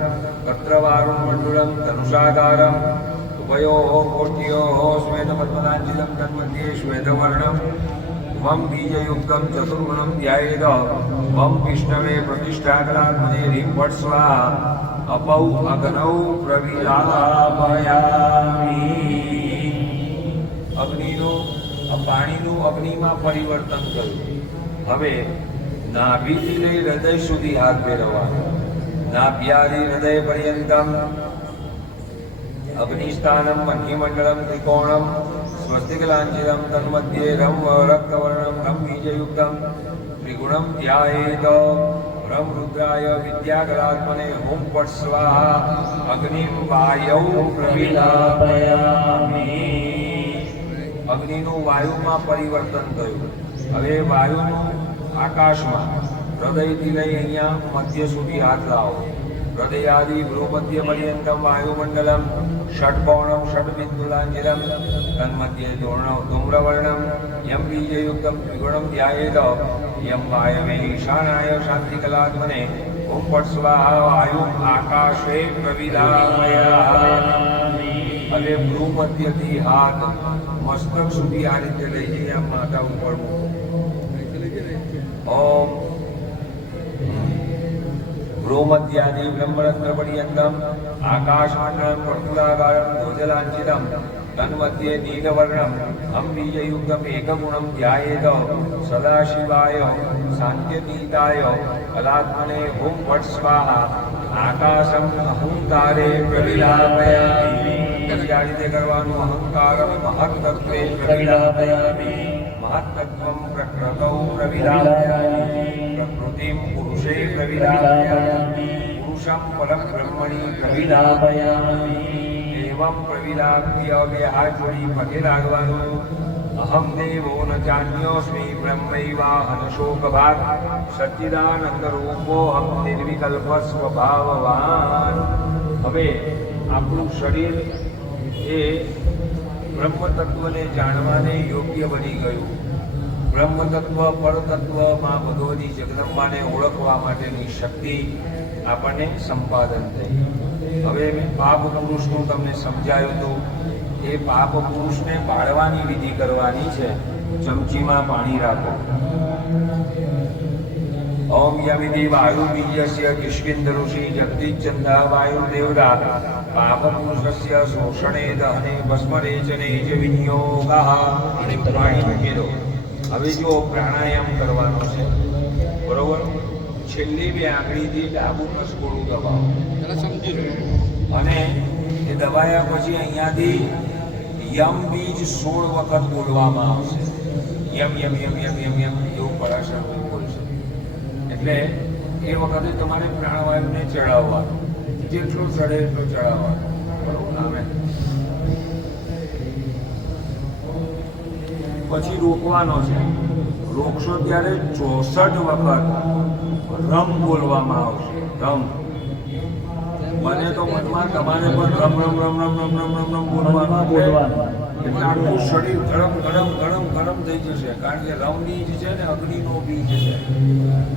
તત્ર વારુણ મંડળમ ધનુષાકારમ ઉભયોઃ કોષ્ઠ્યોઃ શ્વેતપદ્મનાંચિતમ તન્મધ્યે શ્વેતવર્ણમ વમ બીજયુક્તમ ચતુર્ગુણમ ધ્યાયેત વમ વિષ્ણવે પ્રતિષ્ઠાકરાત્મને રીં ફટ સ્વાહા અપૌ અગ્નૌ પ્રવિલાપયામિ અગ્નિનું પાણીનું અગ્નિમાં પરિવર્તન થયું હવે નાભીથી લઈ હૃદય સુધી હાથ ફેરવવાનો નાભ્યાદિ હૃદય પર્યંતમ અગ્નિસ્થાનમ મન્યમંડળમ ત્રિકોણમ સ્વસ્તિકલાંછિતમ તન્મધ્યે રક્તવર્ણમ રમ બીજયુક્તમ ત્રિગુણમ ધ્યાયેત રમ રુદ્રાય વિદ્યાકલાત્મને ઓમ ફટ સ્વાહા અગ્નિમ વાયૌ પ્રવિલાપયામિ અગ્નિનું વાયુમાં પરિવર્તન થયું હવે વાયુનું આકાશમાં હૃદયથી લઈ અહીંયા મધ્ય સુધી હાથ લાવો હૃદયાદિ ભ્રૂમધ્ય પર્યંતમ વાયુમંડલમ ષટ્કોણમ ષટ્બિંદુલાંજલમ તન્મધ્યે ધૂમ્રવર્ણમ યમ બીજયુક્તમ ત્રિગુણમ ધ્યાયેત યમ વાયવે ઈશાનાય શાંતિકલાત્મને ઓમ ફટ સ્વાહા વાયુ આકાશે પ્રવિલાપયામિ અને ભ્રૂમધ્યથી હાથ મસ્તક સુધી આ રીતે લઈ જઈએ આમ માથા ઉપર મૂકો ઓમ ભ્રૂમધ્યાદि બ્રહ્મરંધ્ર પર્યંતમ આકાશમંડલમ વર્તુલાકારમ ધ્વજલાંછિતમ તન્મધ્યે નીલવર્ણમ અંબીજયુક્તમ એકગુણમ ધ્યાયેત સદાશિવાય શાંત્યતીતાય કલાત્મને ઓમ ભટ્ટ સ્વાહા આકાશમ અહંકારે પ્રવિલાપયામિ. આ રીતે કરવાનું. અહંકારમ મહત્તત્વે પ્રવિલાપયામિ. મહત્તત્વમ પ્રકૃતૌ પ્રવિલાપયામિ. પ્રકૃતિમ પુરુષે પ્રવિલાપયામિ. પુરુષમ પરબ્રહ્મણિ પ્રવિલાપયામિ. એવમ પ્રવિલાપ્ય બે હાથ જોડી પગે લાગવાનું. અહમ દેવો ન ચાન્યોસ્મિ બ્રહ્મૈવાહન શોકભાગ સચ્ચિદાનંદ રૂપોહમ નિર્વિકલ્પ સ્વભાવવાન. હવે આપણું શરીર એ બ્રહ્મ તત્વને જાણવાને યોગ્ય બની ગયું. બ્રહ્મ તત્વ પરતત્વમાં ભગવતી જગદંબાને ઓળખવા માટેની શક્તિ આપણને સંપાદન થઈ. હવે મેં પાપ પુરુષનું તમને સમજાયું હતું. એ પાપ પુરુષને બાળવાની વિધિ કરવાની છે. ચમચીમાં પાણી રાખો. ઓમ યમિતિ વાયુ બીજસ્ય કિષ્કિંદ ઋષિ જગદીચંદા વાયુર્દેવતા પાપ પુરુષસ્ય શોષણે દહને ભસ્મરેચને જ વિનિયોગઃ. અને પાણી મૂકી દો. હવે જો પ્રાણાયામ કરવાનો છે, બરોબર? છેલ્લી બે આંગળીથી ડાબુ નસકોડું દબાવો અને એ દબાયા પછી અહીંયાથી યમ બીજ 16 વખત બોલવામાં આવશે. યમ યમ યમ યમ યમ યમ એવું પરાશર બોલશે. એટલે એ વખતે તમારે પ્રાણવાયુને ચડાવવાનું. જેટલું ચડે એટલું ચડાવવાનું. બરોબર? આવે પછી રોકવાનો છે. રોકશો ત્યારે 64 વખત રમ બોલવામાં આવશે. રમ. મને તો મનમાં તમારે પણ રમ રમ રમ રમ રમ રમ રમ રમ બોલવાનું. એટલે આખું શરીર ગરમ ગરમ ગરમ ગરમ થઈ જશે. કારણ કે રમ બીજ છે ને અગ્નિનો બીજ છે.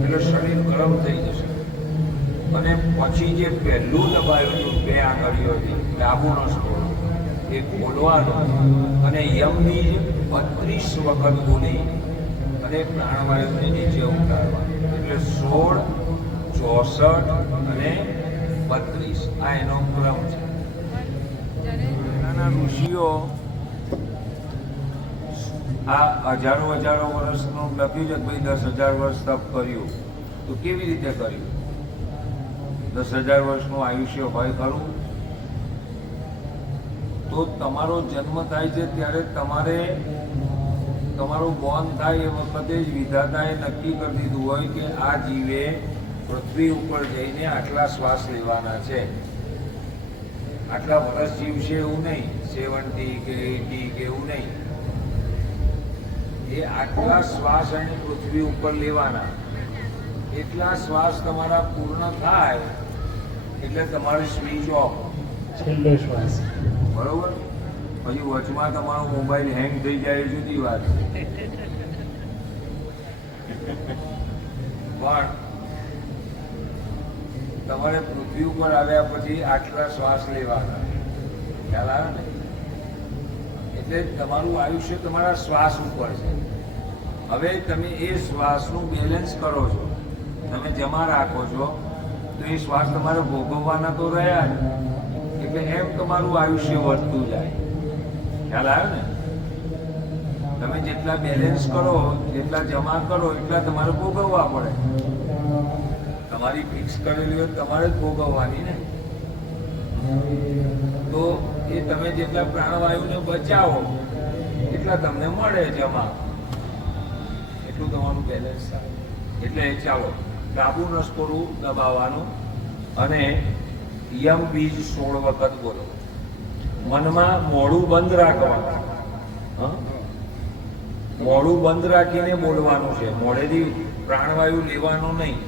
એટલે શરીર ગરમ થઈ જશે. અને પછી જે પહેલું દબાયું હતું બે આંગળીઓથી ડાબુ નસકોડું એ બોલવાનું. અને યમ બીજ 32 વખત બોલી અને પ્રાણવાયુને નીચે ઉતારવાનું. એટલે 16, 64 અને 32 આ એનો ક્રમ છે. નાના ઋષિઓ આ હજારો વર્ષનું લખ્યું છે કે ભાઈ 10,000 વર્ષ તપ કર્યું. તો કેવી રીતે કર્યું? 10,000 વર્ષનું આયુષ્ય હોય ખરું? તો તમારો જન્મ થાય છે ત્યારે તમારું બોર્ન થાય એ વખતે જ વિધાતાએ નક્કી કરી દીધું હોય કે આ જીવે પૃથ્વી ઉપર જઈને આટલા શ્વાસ લેવાના છે. આટલા વર્ષ જીવશે એવું નહીં. 70 કે 80 કે એવું નહીં. એ આટલા શ્વાસ એને પૃથ્વી ઉપર લેવાના. એટલા શ્વાસ તમારા પૂર્ણ થાય એટલે તમારે સ્વિચ ઓફ. છેલ્લો શ્વાસ. બરોબર? પછી વચમાં તમારો મોબાઈલ હેંગ થઈ જાય એ જુદી વાત છે. પણ તમારે પૃથ્વી ઉપર આવ્યા પછી આટલા શ્વાસ લેવાના. ખ્યાલ આવે ને? એટલે તમારું આયુષ્ય તમારા શ્વાસ ઉપર છે. હવે તમે એ શ્વાસનું બેલેન્સ કરો છો, તમે જમા રાખો છો, તો એ શ્વાસ તમારે ભોગવવાના તો રહ્યા જ. એટલે એમ તમારું આયુષ્ય વધતું જાય. ખ્યાલ આવે ને? તમે જેટલા બેલેન્સ કરો, જેટલા જમા કરો એટલા તમારે ભોગવવા પડે. તમારી ફિક્સ કરેલી હોય તમારે જ ભોગવવાની ને. તો એ તમે જેટલા પ્રાણવાયુને બચાવો એટલા તમને મળે જમા. એટલું તમારું બેલેન્સ થાય. એટલે ચાલો ડાબુ નસકોડું દબાવવાનું અને યમ બીજ 16 વખત બોલો. મનમાં મોઢું બંધ રાખવાનું. મોઢું બંધ રાખીને બોલવાનું છે. મોઢેથી પ્રાણવાયુ લેવાનું નહીં.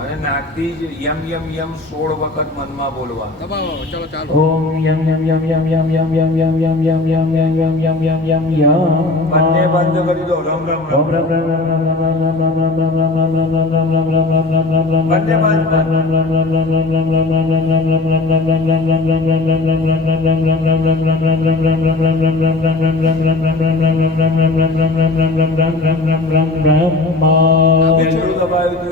અને નાકથી જ યમ યમ યમ 16 વખત મનમાં બોલવાનું. ઓમ યમ યમ યમ યમ યમ યમ યમ યમ યમ યમ યમ યમ યમ યમ યમ યમ યમ. બંને બંધ કરી દો. રમ રમ રમ રમ રમ દબાયું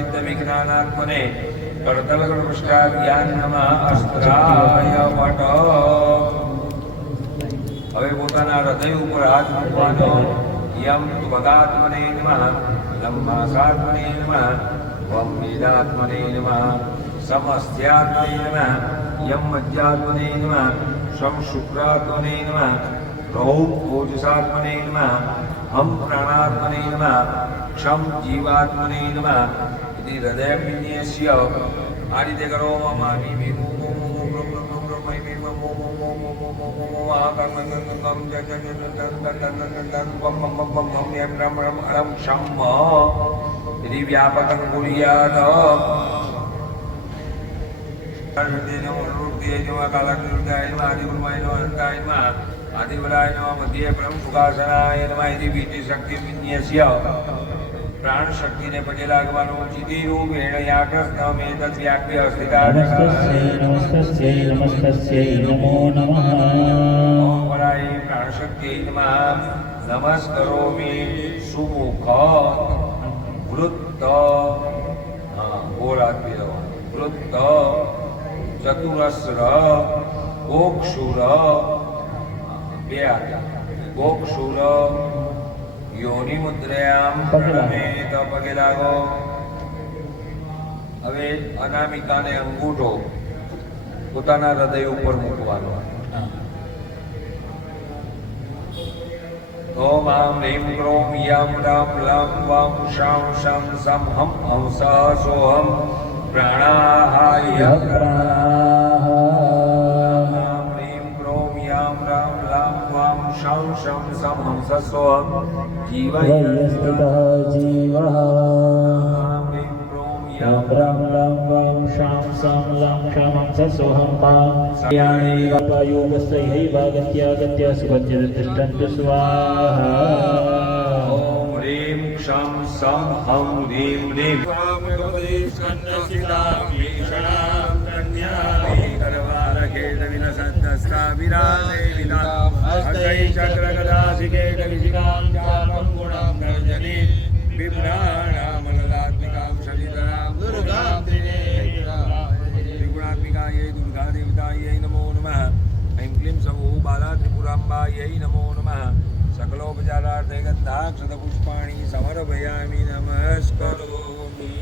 चित्त विज्ञानात्मने कर्तलगणपुष्टाभ्यां नमः अस्त्राय वट હવે પોતાના હૃદય ઉપર હાથ મૂકવાનો યમ ત્વગાત્મને નમઃ લંબાસાત્મને નમઃ વમ વેદાત્મને નમઃ સમસ્યાત્મને નમઃ યમ મજ્જાત્મને નમઃ શમ શુક્રાત્મને નમઃ રૌ ઓજસાત્મને નમઃ હમ પ્રાણાત્મને નમઃ ક્ષમ જીવાત્મને નમઃ ઇતિ હૃદયપિન્યસ્ય આ રીતે કરો મમામિ વિમો व्यापकं कुर्यात् आदिवराय नमः मध्ये परम सुखासनाय नमः इति वीतिशक्ति विन्यस्य प्राण शक्ति ने पटे लागવાનો चिति रूपेण याकृष्णमेतद् व्याप्य स्थिता नमस्तस्यै नमस्तस्यै नमो नमः ओम वराय प्राण शक्ति नमः नमस्करोमि सुमुख वृत्त गोलात भी रहो वृत्त चतुरस्र गोक्षुर બે હતા ગોક્ષુર યોનિ મુદ્રયામ પ્રણમેત પગે લાગો હવે અનામિકાને અંગૂઠો પોતાના હૃદય ઉપર મૂકવાનો ઓમ આમ હ્રીમ ક્રોમ યમ રમ લમ વમ શમ શમ સમ હમ હંસ સોહમ પ્રાણાહાય शं शं सं हंस सोऽहं जीवयस्ततः जीवः ह्रीं क्रों यं रं लं वं शं सं लं क्षं हंस सोऽहं मां योगस्य हैवागत्यागत्य सुगत्यतिष्ठन्तु स्वाहा ॐ ह्रीं क्षं सं हं ह्रीं ह्रीं चक्रगदासिकेटविशिकां चापं गुणां नर्जनी बिभ्राणामललात्मिकां शशिधरां दुर्गां त्रिगुणात्मिकायै दुर्गादेवतायै नमो नमः ऐं क्लीं सवो बाला त्रिपुराम्बायै नमो नमः सकलोपचारार्थे गन्धाक्षतपुष्पाणि समर्पयामि नमस्करोमि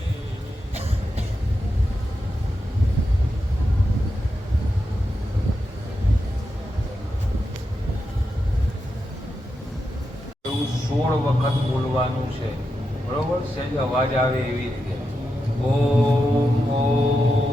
એવું 16 વખત બોલવાનું છે બરોબર સહેજ અવાજ આવે એવી રીતે ઓમ ઓમ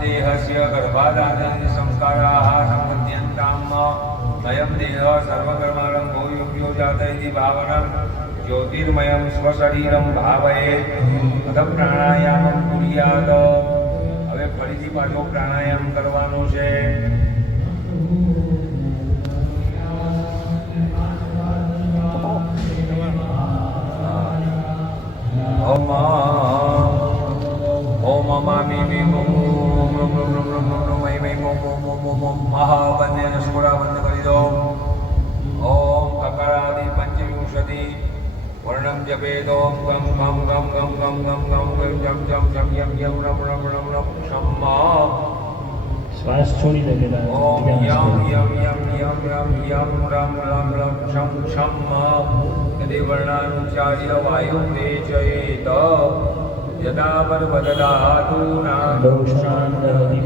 देहस्य गर्भाधान संस्काराः सम्पद्यन्ताम् अयं देह सर्वकर्मारम्भो योग्यो जात इति भावनं ज्योतिर्मयं स्वशरीरं भावयेत् तद प्राणायामं कुर्यात् હવે ફરીથી પાછો પ્રાણાયામ કરવાનો છે ओम मामी मी ओम ओम महावन्य नस्कुरा बंद करी दो ओम ककारादि पंचविंशति वर्णम जपेद ओम गम गम गम गम गम गम गम जम जम जम यम यम रम रम रम रम शम श्वास छोड़ी लगेगा ओम यम यम यम यम यम यम रम रम रम शम शम यदि वर्णानुच्चार्य वायु तेजयेत यदा पर्वतदातु दोषान्तरविपाकायं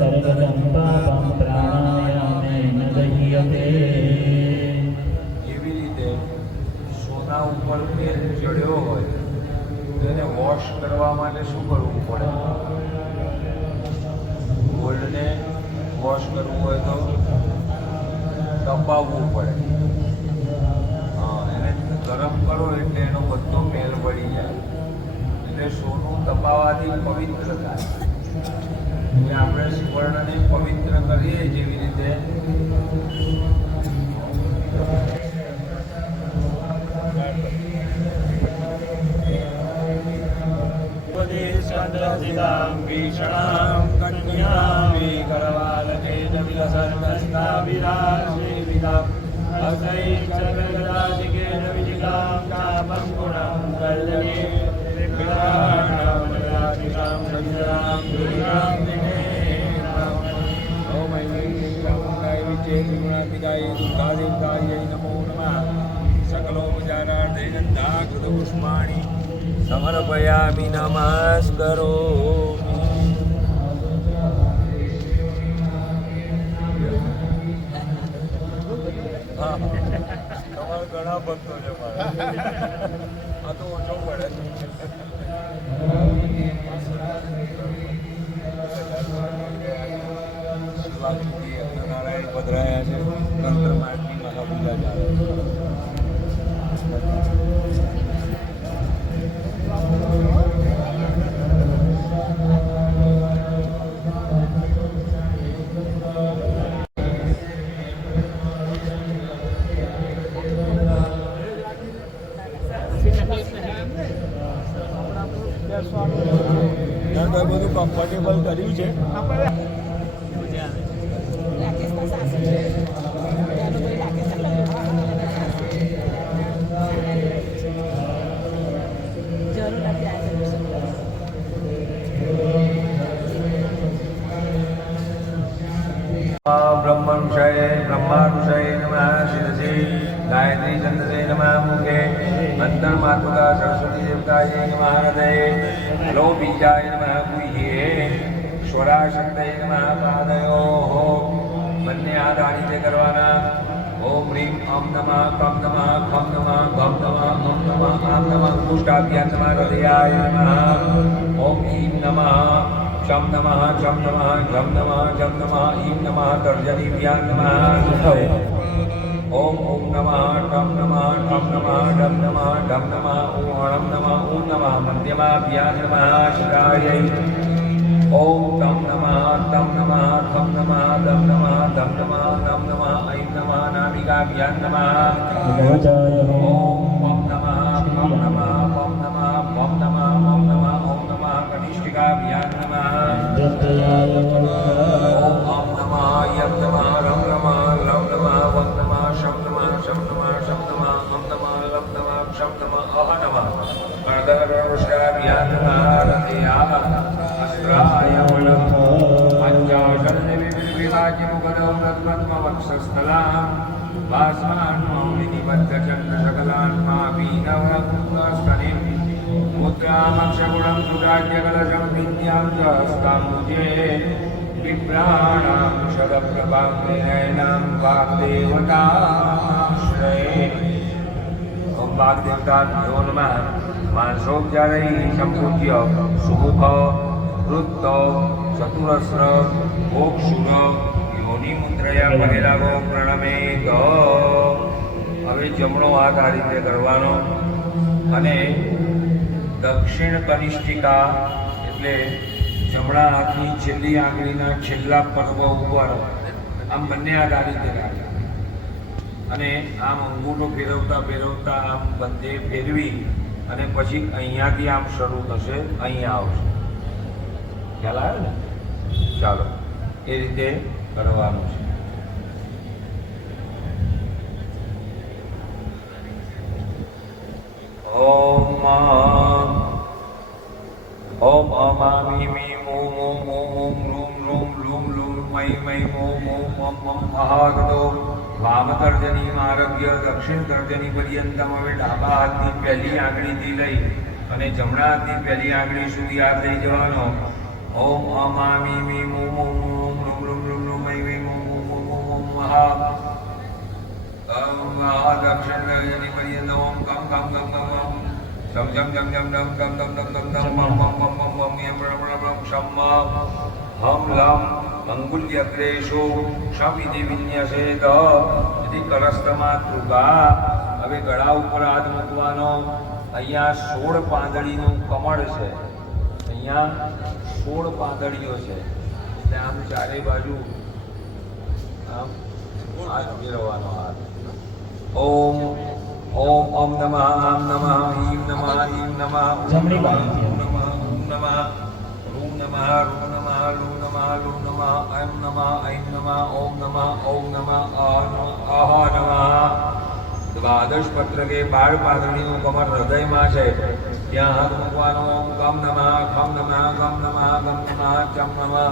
कर्गजं पापं प्राणायामेन दह्यते એવી રીતે સોના ઉપર તેલ ચડ્યો હોય તેને વોશ કરવા માટે શું કરવું પડે ગોલ્ડને વોશ કરવું હોય તો દબાવવું પડે હા એને ગરમ કરો એટલે એનો બધો મેલ પડી જાય એટલે સોનું તપાવવાથી પવિત્ર થાય. આપણે સુવર્ણને પવિત્ર કરીએ જેવી રીતે ભીષણાં કન્યાં વિકરવાલકેન વિલસન્નસ્તાવિરાશ્રીવિતાં અસૈચરગદાશિકેન વિજિતાં કામસ્ફુરં કલ્યકે વિઘ્નાનામયાતિષાં સંજરાં દુર્ગાં દિનેત્રાં ઓમ ઐં ચામુંડાય વિજય ત્રિગુણાત્મિકાય દુર્ગાદેવતાય નમો નમઃ. સકલોપચારાર્થે ગંધાકૃતપુષ્પાણિ સમર્પયામિ નમસ્કરોમિ. તમારે ઘણા ભક્તો છે આ તો ઓછો પડે. નારાયણ પધરાયા છે તંત્ર માર્ગની મહાપૂજા ચાલે. બધું કમ્ફર્ટેબલ કર્યું છે. બ્રહ્મણુષય બ્રહ્માનુષય નમઃ શિરસે ગાયત્રી છંદસે નમઃ મુખે અંતર્માતુકા સરસ્વતી દેવતાય નમઃ હૃદયે લો બીજાય નમઃ ગુહ્યે સ્વરાશક્તય નમઃ પાદયોઃ. બંને હાથ આ રીતે કરવાના. ઓમ હ્રીમ અમ નમઃ કમ નમઃ ખમ નમઃ ગમ નમઃ અમ નમઃ આમ નમઃ કુષ્ઠાભ્યામ નમઃ હૃદયાય નમઃ. ઓમ ઈમ નમઃ शम नमः जम नमः जम नमः जम नमः ईं नमः तर्जनीभ्यां नमः. ओम ओम नमः टम नमः टम नमः डम नमः डम नमः ॐ नमः ॐ नमः मध्यमाभ्यां नमः शिरायै. ओम तम नमः थम नमः दम नमः दम नमः नम नमः ऐं नमः नाभिकाभ्यां नमः. ओम पम नमः पम नमः पम नमः पम नमः मम नमः ओम नमः कनिष्ठिकाभ्यां नमः. ओम अम नमः यम नमः रम नमः लम नमः वम नमः शम नमः शम नमः शम नमः हम नमः लम नमः शम नमः अह नमः कर्दगरुष्टाभ्यां नमः रतया अस्त्राय वलम पञ्चाशन्निविविभाज्यमुखदं तत्पद्मवक्षस्थलां भास्मान् मौलिनिबद्धचन्द्रशकलान् मापीनवकुङ्गस्तनिं मुद्रामक्षगुणं सुराज्यकलशं विद्यां च हस्ताम्बुजे विप्राणां शरप्रभां नयनां वाग्देवताश्रये. ओम वाग्देवताभ्यो नमः. मानसोपचारैः सम्पूज्य सुमुख वृत्त चतुरस्र मोक्षुर યોની મુદ્રયા પગે લાગો પ્રણમેત. હવે જમણો હાથ આ રીતે કરવાનો અને દક્ષિણ કનિષ્ઠિકા એટલે જમણા હાથની છેલ્લી આંગળીના છેલ્લા પર્વ ઉપર આમ બંને હાથ આ રીતે રાખે અને આમ અંગૂઠો ફેરવતા ફેરવતા આમ બધે ફેરવી અને પછી અહીંયાથી આમ શરૂ થશે, અહીંયા આવશે. ખ્યાલ આવ્યો ને? ચાલો એ રીતે કરવાનું છે. ઓમ ઓમ અમામી મી ઓમ ઓમ ઓમ ઓમ રૂમ રૂમ લૂમ લૂમ મય મય ઓમ ઓમ ઓમ ઓમ મહાગતો. વામ તર્જની આરોગ્ય દક્ષિણ તર્જની પર્યંતમ. હવે ડાબા હાથની પહેલી આંગળીથી લઈ અને જમણા હાથની પહેલી આંગળી સુધી હાથ લઈ જવાનો. ઓમ અમામી મી ઓમ ઓમ ઓમ રૂમ રૂમ રૂમ રૂમ મય મય ઓમ ઓમ ઓમ ઓમ ઓમ મહા દક્ષિણ તર્જની પર્યંત. ઓમ કમ કમ કમ કમ કમ જમ જમ જમ જમ જમ દમ દમ દમ દમ મમ મમ મમ મમ મમ યમ રમ રમ રમ શમ હમ લમ અંગુલ્યગ્રેશો શમિતિ વિન્યસેત. તેથી કરસ્તમાં તૃગા. હવે ગળા ઉપર હાથ મૂકવાનો અહીંયા 16 પાંદડીનું કમળ છે, અહીંયા 16 પાંદડીઓ છે, એટલે આમ ચારે બાજુ આમ હાથ ફેરવવાનો હાથ. ઓમ ઓમ ઓમ નમઃ આમ નમઃ ઈમ નમઃ ઈમ નમઃ ઓમ જમણી નમઃ બાજુથી. ઓમ નમઃ ઓમ નમઃ રૂમ નમઃ રૂમ નમઃ લુ નમઃ લુ નમઃ ઐમ નમઃ ઐમ નમઃ ઓમ નમઃ ઓમ નમઃ આહ નમઃ. દ્વાદશ પત્ર કે 12 પાંદડીનું કમળ હૃદયમાં છે, ત્યાં હાથ મૂકવાનો. ગમ નમઃ ખમ નમઃ ગમ નમઃ ગમ નમઃ ચમ નમઃ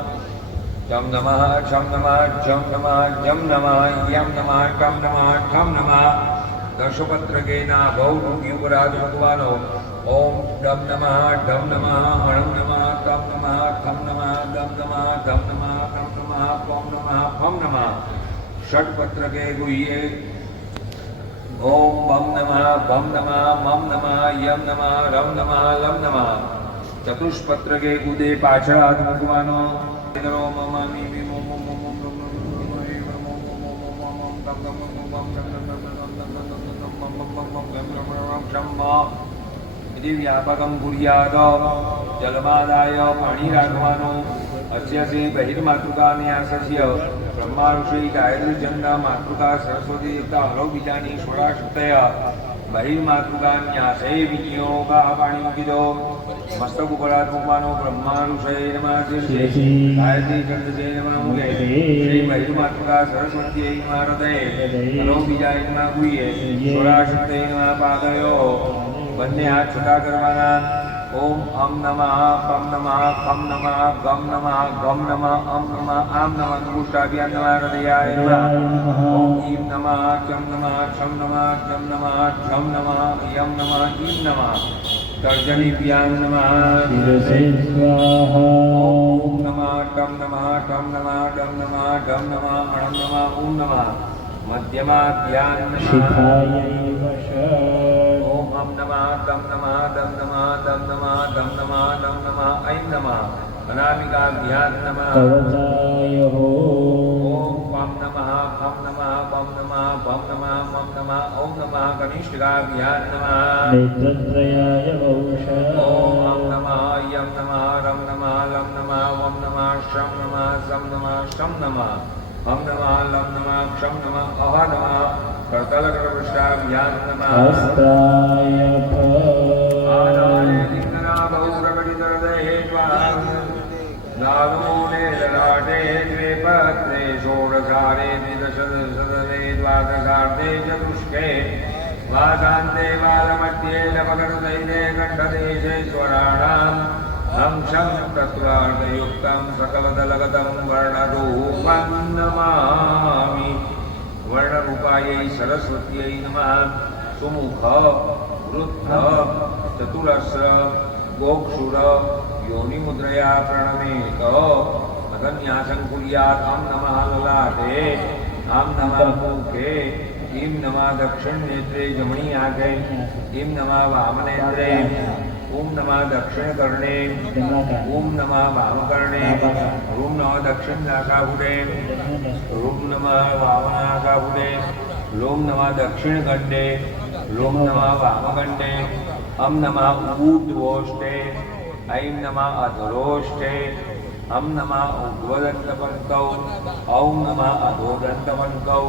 ચમ નમઃ છમ નમઃ જમ નમઃ જમ નમઃ યમ નમઃ ટમ નમઃ ઠમ નમઃ. દશપત્ર કે ના ભૌ ડુંગી ઉપર હાથ મૂકવાનો. ઓમ ડમ નમઃ ઢમ નમઃ હણમ નમઃ તમ નમઃ થમ નમઃ દમ નમઃ ધમ નમઃ તમ નમઃ પમ નમઃ ફમ નમઃ. ષટપત્ર કે ગુહ્યે ઓમ બમ નમઃ બમ નમઃ મમ નમઃ યમ નમઃ રમ નમઃ લમ નમઃ. ચતુષ્પત્ર કે ગુદે પાછળ હાથ મૂકવાનો. વ્યાપકમ કુર્યાત. જલમાદાય પાણી રાખવાનું. અસ્યસી બહિર્માતૃકા ન્યાસસ્ય બ્રહ્મા ઋષિ ગાયત્રી ચંદ્ર માતૃકા સરસ્વતી દેવતા હરો બીજાની ષોડાશુતય બહિર્માતૃકા ન્યાસે વિનિયોગા. પાણી મૂકી દો. મસ્તક ઉપર હાથ મૂકવાનો. બ્રહ્મા ઋષિ નમઃ ગાયત્રી ચંદ્ર નમઃ મૂકે. શ્રી બહિર્માતૃકા સરસ્વતી નમઃ હૃદયે હરો બીજા નમઃ ગુહ્યે ષોડાશુતય નમઃ પાદયો. બંને હાથ છૂટા કરવાના. ઓમ અમ નમઃ પમ નમઃ ખમ નમઃ ગમ નમઃ ગમ નમઃ અમ નમઃ આમ નમઃ અંગુષ્ટાભ્યામ નમઃ હૃદયાય નમઃ. ઓમ ઈમ નમઃ ચમ નમઃ છમ નમઃ જમ નમઃ ઠમ નમઃ યમ નમઃ ઈમ નમઃ. તર્જનીભ્યામ નમઃ. શિરસે સ્વાહા. ઓમ નમઃ ટમ નમઃ ઠમ નમઃ ડમ નમઃ ઢમ નમઃ અણમ નમઃ ઓમ નમઃ. મધ્યમાભ્યામ નમઃ. શિખાય વશ. ઓમ અમ નમઃ તમ નમઃ દમ નમઃ દમ નમઃ ધમ નમઃ દમ નમઃ ઐમ નમઃ. અનામિકાભ્યામ નમઃ. કવચાય હો. ઓમ પમ નમઃ ફમ નમઃ પમ નમઃ ભમ નમઃ મમ નમઃ ઓમ નમઃ. કનિષ્ઠિકાભ્યામ નમઃ. નેત્રત્રયાય વૌષ. ઓમ અમ નમઃ યમ નમઃ રમ નમઃ લમ નમઃ વમ નમઃ શમ નમઃ સમ નમઃ શમ નમઃ હમ નમઃ લમ નમઃ ક્ષમ નમઃ અહ નમઃ. કરતલકરપૃષ્ઠાભ્યામ નમઃ. હસ્તાય આદાય ફ. લિંગના બહુ પ્રકટિતહૃદયે ત્વાં. નાગમૂલે લલાટે દ્વે પત્રે ષોડશારે દ્વિદશદશદવે દ્વાદશાર્ધે ચતુષ્કે. વાસાન્તે વાલમધ્યે લપકરદૈને કંઠદેશે સ્વરાણામ. હંસં તત્રાર્ધયુક્तं સકલદલગतं વર્ણરૂપં નમામિ. વર્ણરૂપાयै સરસ્વત્यै નમઃ. સુમુખ વૃદ્ધ ચતુરસ્ર ગોક્ષુર યોનિમુદ્રયા પ્રણમેત. અગન્યાસં કુર્યાત. આમ નમઃ લલાટે આમ નમઃ મુખે ઈમ નમઃ દક્ષિણ નેત્રે જમણી આંખે ઈમ નમઃ વામનેત્રે ઓમ નમઃ દક્ષિણ કર્ણે ઓમ નમઃ વામ કર્ણે ઓમ નમઃ દક્ષિણ નાસાભુડે ઓમ નમઃ વામનાસાભુડે લોમ નમઃ દક્ષિણ કંડે લોમ નમઃ વામકંડે અમ નમઃ ઊર્ધ્વોષ્ટે ઐમ નમઃ અધરોષ્ટે અમ નમઃ ઉર્ધ્વદંતપંકૌ ઔમ નમઃ અધોદંતપંકૌ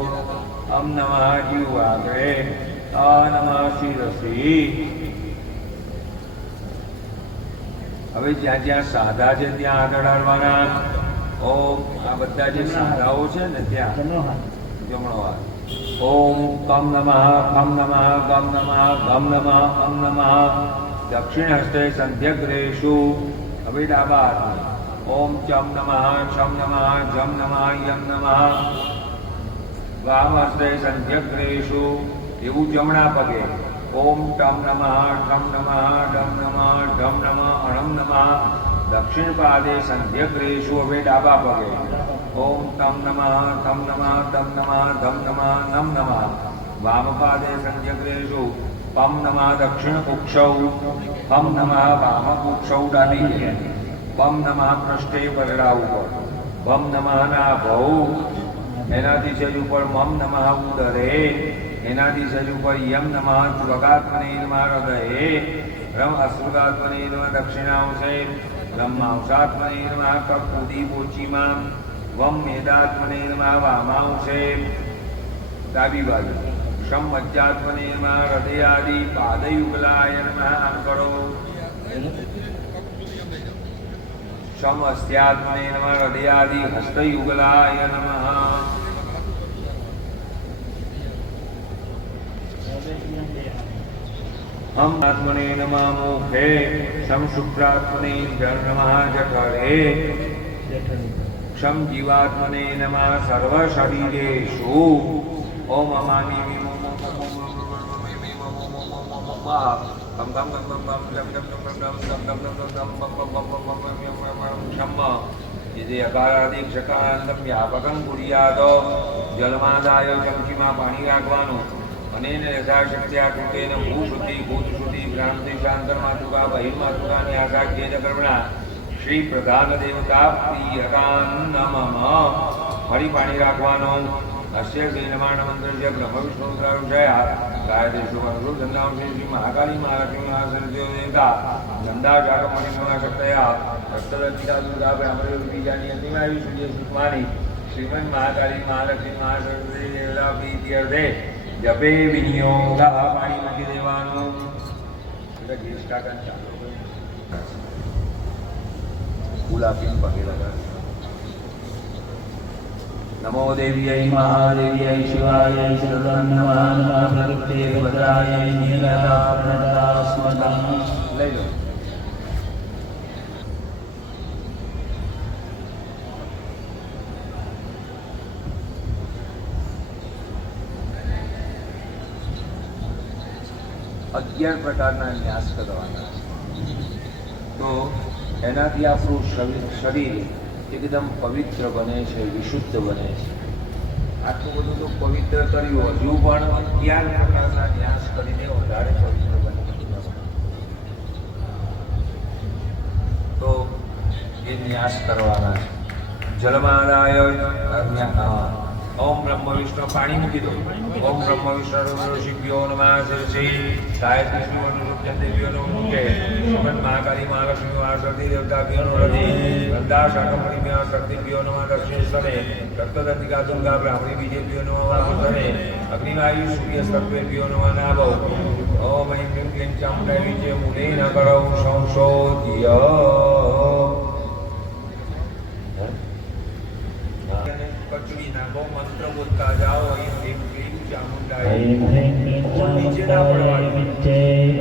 અમ નમઃ જીવાગ્રે અ નમઃ શિરસી. હવે જ્યાં જ્યાં સાધા છે ત્યાં આગળ હાલવાના. ઓમ આ બધા જે સાધાઓ છે ને ત્યાં જમણો હાથ. જમણો હાથ. ઓમ કમ નમઃ ફમ નમઃ ગમ નમઃ ગમ નમઃ અમ નમઃ. દક્ષિણ હસ્તે સંધ્યગ્રેષુ. હવે ડાબા હાથમાં. ઓમ ચમ નમઃ છમ નમઃ જમ નમઃ યમ નમઃ. વામ હસ્તે સંધ્યગ્રેષુ. એવું જમણા પગે. ઓમ ટમ નમઃ ઠમ નમઃ ડમ નમઃ ઢમ નમઃ અણમ નમઃ. દક્ષિણ પાદે સંધ્યગ્રેષુ. હવે ડાબા પગે. ઓમ તમ નમઃ થમ નમઃ તમ નમઃ ધમ નમઃ નમ નમઃ. વામ પાદે સંધ્યગ્રેષુ. પમ નમઃ દક્ષિણ કુક્ષૌ. પમ નમઃ વામ કુક્ષૌ ડાબી છે. પમ નમઃ પૃષ્ઠે પરડા ઉપર. પમ નમઃ નાભૌ એનાથી છે ઉપર. મમ નમઃ ઉદરે એનાથી સજ ઉપર યમ નમઃ ત્વગાત્મને નમઃ હૃદયે રમ અશ્રુગાત્મને નમઃ દક્ષિણાંશે રમ માંસાત્મને નમઃ કપૂદી પોચીમાં વમ મેદાત્મને નમઃ વામાંશે ડાબી બાજુ શમ મજ્જાત્મને નમઃ હૃદયાદિ પાદયુગલાય નમઃ આમ કરો શમ અસ્યાત્મને નમઃ હૃદયાદિ હસ્તયુગલાય નમઃ हम आत्मने नमः मुखे शम शुक्रात्मने नमः जठरे क्षम जीवात्मने नमः सर्व शरीरेषु ओम अमामि यदि अकारादिक्षकांतम व्यापकं कुर्यात् जलमादाय चमचीमा पाणी राखવાનું અને યથાશક્તિ આ કૃતેન ભૂશુદ્ધિ ભૂતશુદ્ધિ ભ્રાંતિ શાંતરમાતુકા બહિર્માતુકાની આશાખ્યેન કર્મણા શ્રી પ્રધાન દેવતા પ્રિયકાન નમઃ ફરી પાણી રાખવાનો અસ્ય શ્રી નમાણ મંત્ર છે બ્રહ્મ વિષ્ણુ રુદ્રાક્ષયા ગાયત્રી શુભ ધંધામ શ્રી મહાકાળી મહાલક્ષ્મી મહાસરસ્વતી દેવતા ધંધા શાકમણિ શક્તયા રક્તદંતિકા દુર્ગા બ્રાહ્મણ બીજાની અંતિમાવી સૂર્ય સુકમાની શ્રીમદ મહાકાળી મહાલક્ષ્મી મહાસરસ્વતી દેવતા પ્રીત્યર્થે जपे विनियोग पानी मूकी देवानो नमो देव्यै महादेव्यै शिवायै शरणं नमः नमः प्रकृते भद्रायै नीलता प्रणतास्मतं लई लो अगियार प्रकारना न्यास करवाना तो एनाथी आपणुं शरीर एकदम पवित्र बने छे विशुद्ध बने छे आटલું બધું તો પવિત્ર કર્યું હજુ પણ 11 પ્રકારના ન્યાસ કરીને વધારે પવિત્ર બને તો એ ન્યાસ કરવાના છે જલમાદાય ओम ब्रह्म विष्णु पानी मूकी दो ओम ब्रह्म विष्णु ऋषिभ्यो नमः शिरसि गायत्री देव्यो नमः मुखे श्रीमद महाकाली महालक्ष्मी महासरस्वती देवताभ्यो नमः हृदि गंधा शाकमणिभ्यो शक्तिभ्यो नमः दक्षिणस्तने रक्तदंतिका दुर्गा ब्राह्मणी बीजेभ्यो नमः वामस्तने अग्निवायु सूर्य सर्पेभ्यो नमः नाभौ ओम ऐं क्लीं क्लीं चामुण्डायै मूले न करौ संशोध्य कचड़ी नागो मंत्र बोलता जाओ ऐं ह्रीं क्लीं चामुण्डाय ऐं ह्रीं क्लीं चामुण्डायै विच्चे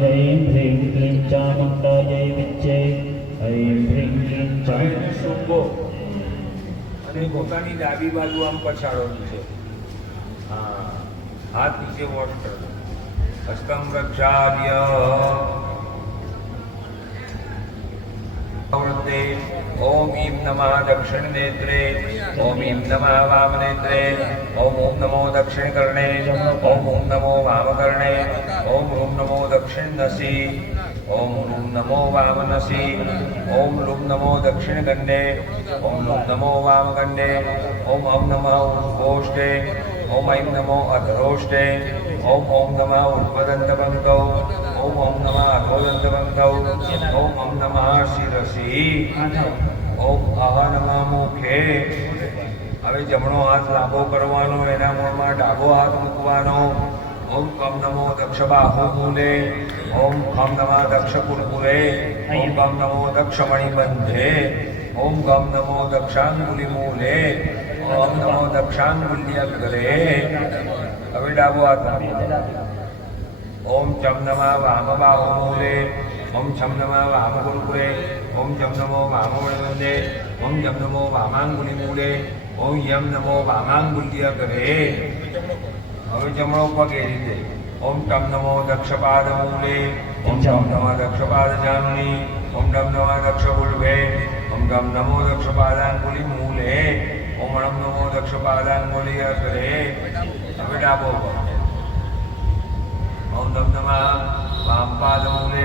ऐं ह्रीं क्लीं चामुण्डायै विच्चे ऐं ह्रीं क्लीं चामुण्डायै शुंभो અને પોતાની ડાબી બાજુ આમ પછાડવાની છે હા હાથ નીચે વોશ કરો હસ્તમ પ્રક્ષાલ્ય ओम ईं नमः दक्षिण नेत्रे ओम ईं नमः वाम नेत्रे ओम ओम नमो दक्षिण कर्णे ओम ओम नमो वाम कर्णे ओम ओम नमो दक्षिण नसि ओम ओम नमो वाम नसि ओम लुम नमो दक्षिण गण्डे ओम लुम नमो वाम गण्डे ओम ओम नमः उद्घोष्टे ओम ऐं नमो अधरोष्टे ओम ओम नमः उद्वदन्तपङ्क्तौ ओम ओम नमः अधोदन्तपङ्क्तौ ओम ओम नमः शिरसि ओम अह नमः मुखे હવે જમણો હાથ લાંબો કરવાનો એના મૂળમાં ડાબો હાથ મૂકવાનો ઓમ કમ નમો દક્ષ બાહુ મૂલે ઓમ કમ નમઃ દક્ષ કુરકુરે ઓમ કમ નમો દક્ષ મણિબંધે ઓમ કમ નમો દક્ષાંગુલિ મૂલે ઓમ નમો દક્ષાંગુલ્યગ્રે હવે ડાબો હાથ ओम चम नमः वाम बाहु मूले ओम छम नमः वाम कुरकुरे ओम जम नमो वाम मणिबंधे ओम जम नमो वामांगुली मूले ओम यम नमो वामांगुल्यग्रे હવે જમણો પગ એ રીતે ઓમ ટમ નમો દક્ષપાદ મૂલે ઓમ ટમ નમઃ દક્ષપાદ જાનુની ઓમ ટમ નમઃ દક્ષ ગુલ્ભે ઓમ ટમ નમો દક્ષપાદાંગુલી મૂલે ઓમ અણમ નમો દક્ષપાદાંગુલી અગ્રે હવે ડાબો પગ ओम नम नमः वाम पाद मूले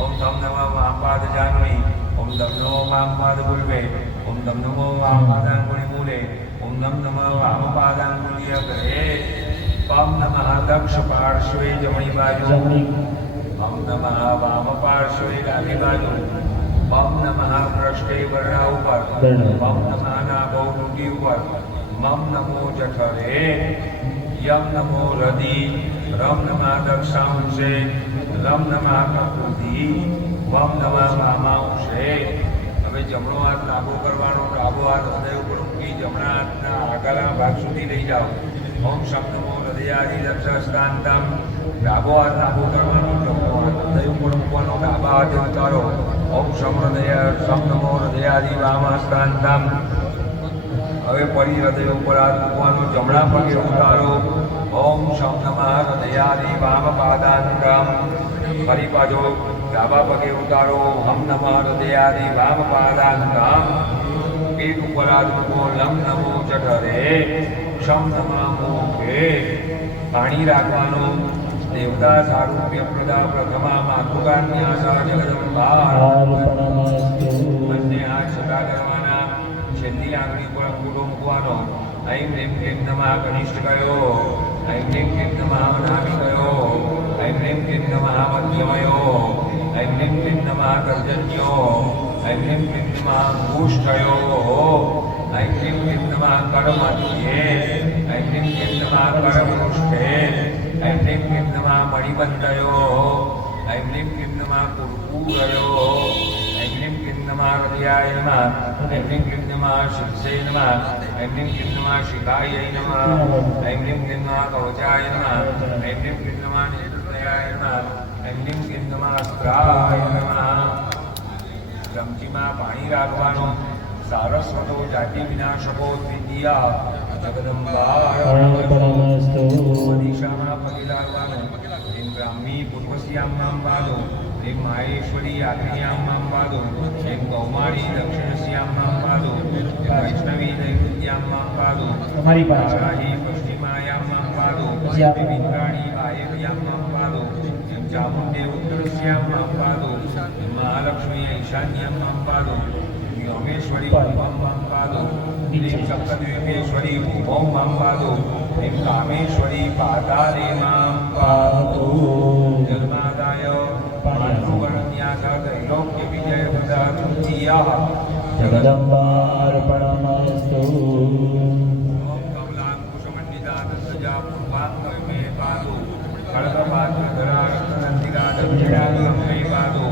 ओम नम नमः वाम पाद जानुनी ओम नम नमो वाम पाद गुल्भे ओम नम नमो वाम पादांगुली मूले ओम नम नमः वाम पादांगुली अग्रे ઓમ નમઃ દક્ષ પાર્શ્વે જમણી બાજુ, જમણી ઓમ નમઃ વામ પાર્શ્વે ડાબી બાજુ, ઓમ નમઃ પૃષ્ઠે વર્ણા ઉપર, વર્ણા. ઓમ નમઃ નાભો મુંડી ઉપર, મમ નમો જઠરે, યમ નમો હૃદિ, રમ નમઃ દક્ષાંશે, રમ નમઃ કકૃતિ, વમ નમઃ વામાંશે. હવે જમણો હાથ લાંબો કરવાનો, ડાબો હાથ હૃદય ઉપર મૂકી જમણા હાથના આગળના ભાગ સુધી લઈ જાઓ. ઓમ શમ નમો હૃદયાદિ દક્ષસ્તાંતમ. ડાબો હાથ લાંબો કરવાનો, જમણો હાથ હૃદય ઉપર મૂકવાનો, ડાબા હાથે ઉતારો. ઓમ શમ નમો હૃદયાદિ વામસ્તાંતમ. હવે ફરી હૃદય ઉપર હાથ મૂકવાનો, જમણા પગે ઉતારો. ઓમ શમ નમઃ હૃદયાદિ વામ પાદાંતમ. ફરી પાછો ડાબા પગે ઉતારો. હમ નમઃ હૃદયાદિ વામ પાદાંતમ. પીઠ ઉપર હાથ મૂકો. લમ નમો જઠરે, શમ નમઃ મુખે. પાણી રાખવાનું. દેવતા સારૂપ્ય પ્રદા પ્રથમા માતૃકાન્યાસા જગદંબા. અર્પણમસ્તુ. બંને હાથ સગા કરવાના. છેલ્લી આંગળી પર અંગૂઠો મૂકવાનો. ઐં હ્રીં ક્લીં નમઃ કનિષ્ઠ કયો. ઐં હ્રીં ક્લીં નમઃ નાભિ કયો. ઐં હ્રીં ક્લીં નમઃ મધ્યમયો. ઐં હ્રીં ક્લીં નમઃ તર્જન્યો. ઐં હ્રીં ક્લીં નમઃ અંગુષ્ઠયો. ઐં હ્રીં ક્લીં નમઃ કરમધ્યે. ઐં હ્રીં ક્લીં નમઃ કરમુષ્ઠે. ઐં હ્રીં ક્લીં નમઃ મણિબંધયો. ઐં હ્રીં ક્લીં નમઃ કુર્પૂરયો. ઐં હ્રીં ક્લીં નમઃ હૃદયાય નમઃ. ઐં હ્રીં ક્લીં નમઃ શિરસે નમઃ. ઐં હ્રીં ક્લીં નમઃ શિખાય નમઃ. ઐં હ્રીં ક્લીં નમઃ કવચાય નમઃ. ઐં હ્રીં ક્લીં નમઃ નેત્રયાય નમઃ. ઐં હ્રીં ક્લીં નમઃ અસ્ત્રાય નમઃ. ચમચીમાં પાણી રાખવાનું. સારસ્વતો જાતિ વિનાશકો દ્વિતીયા જગદંબા. અર્પણમસ્તુ. દિશામાં પગે લાગવાનું. એમ બ્રાહ્મી પૂર્વશ્યામ બાદો. એમ માહેશ્વરી આગ્નેયામ બાદો. એમ કૌમારી દક્ષિણશ્યામ બાદો. એમ વૈષ્ણવી નૈઋત્યામ બાદો. તમારી પાસે. વારાહી પશ્ચિમાયામ બાદો. જ્યાં. એમ ઇન્દ્રાણી વાયવ્યામ બાદો. એમ ચામુંડે ઉત્તરશ્યામ બાદો. એમ મહાલક્ષ્મી ઈશાન્યામ બાદો. યોમેશ્વરી ઓમ પાદો. એમ સપ્તદ્વીપેશ્વરી ઓમ પાદો. એમ કામેશ્વરી પાતાલે મામ પાદો. જન્માદાય માતૃગણન્યાસ ત્રૈલોક્ય વિજય બધા તૃતીયા જગદંબા અર્પણમસ્તુ. ઓમ કમલાંકુશમંડિતા તત્સજા પૂર્વાંગ મે પાદો. ખડગપાત્રધરા રત્નંતિકા દક્ષિણાંગમ મે પાદો.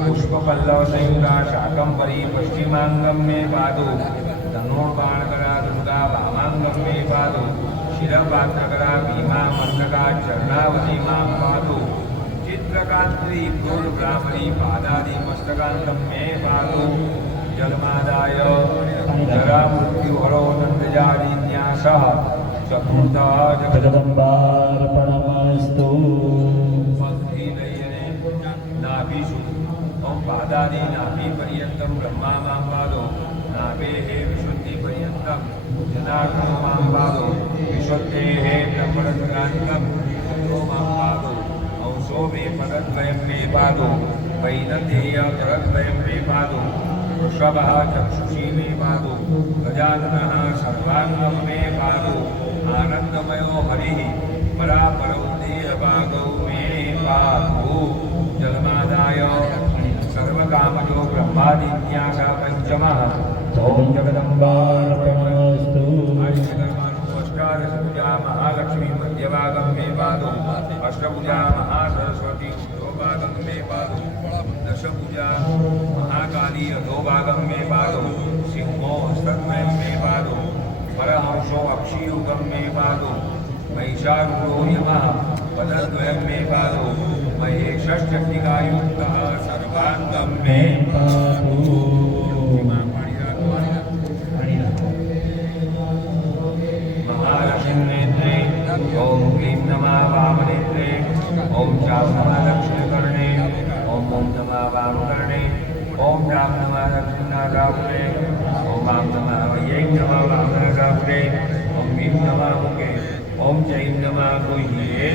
પુષ્પપલ્લવ સંયુગા શાકંભરી પશ્ચિમાંગમ મે પાદો. ધનુર્બાણકરા દુર્ગા વામાંગમ મે પાદો. શિરપાત્રકરા ભીમા મસ્તકા ચરણાવતી મામ પાદો. ચિત્રકાંત્રી ક્રોધ બ્રાહ્મણી પાદાદિ મસ્તકાંતમ મે પાદો. જલમાદાય જરા મૃત્યુહરો નંદજાદિન્યાસઃ ચતુર્થ જગદંબા અર્પણમસ્તુ. પગથી લઈને નાભી સુધી. ઓમ પાદાદિ નાભી પર્યંતમ બ્રહ્મા મામ પાદો. નાભેઃ વિશુદ્ધિ પર્યંતમ જનાર્દનો મામ પાદો. વિશુદ્ધેઃ બ્રહ્મણસ્કરાંતમ રુદ્રો મામ પાદો. અંશો મે પદદ્વયમ મે પાદો. વૈનતેય જગદ્વયમ મે પાદો. વૃષભઃ ચક્ષુષી મે પાદો. ગજાનનઃ સર્વાંગમ મે પાદો. આનંદમયો હરિઃ પરાપરૌ દેહભાગૌ મે પાદો. જલમાદાય સર્વકામજો બ્રહ્માદિન્યાસા પંચમઃ. ઓમ જગદંબા અર્પણમસ્તુ. અષ્ટાદશ પૂજા મહાલક્ષ્મી મધ્યભાગમ મે પાદો. અષ્ટપૂજા મહાસરસ્વતી ઉર્ધ્વભાગમ મે પાદો. દશપૂજા મહાકાલી અધોભાગમ મે પાદો. સિંહો હસ્તદ્વયમ મે પાદો. પરહંસો અક્ષિયુગમ મે પાદો. મહિષારૂઢો યમઃ પદદ્વયમ મે પાદો. મહેશશ્ચંડિકાયુક્તઃ સર્વાંગમ મે પાદો. महालक्ष्मी नेत्रे ओम क्लीं नमः वामनेत्रे ओम चाम नमः दक्षिणकर्णे ओम नमः वामकर्णे ओम राम नमः दक्षिणागापुरे ओम वाम नमः वैयै नमः वामनागापुरे ओम भीम नमः मुखे ओम जैं नमः गुह्ये.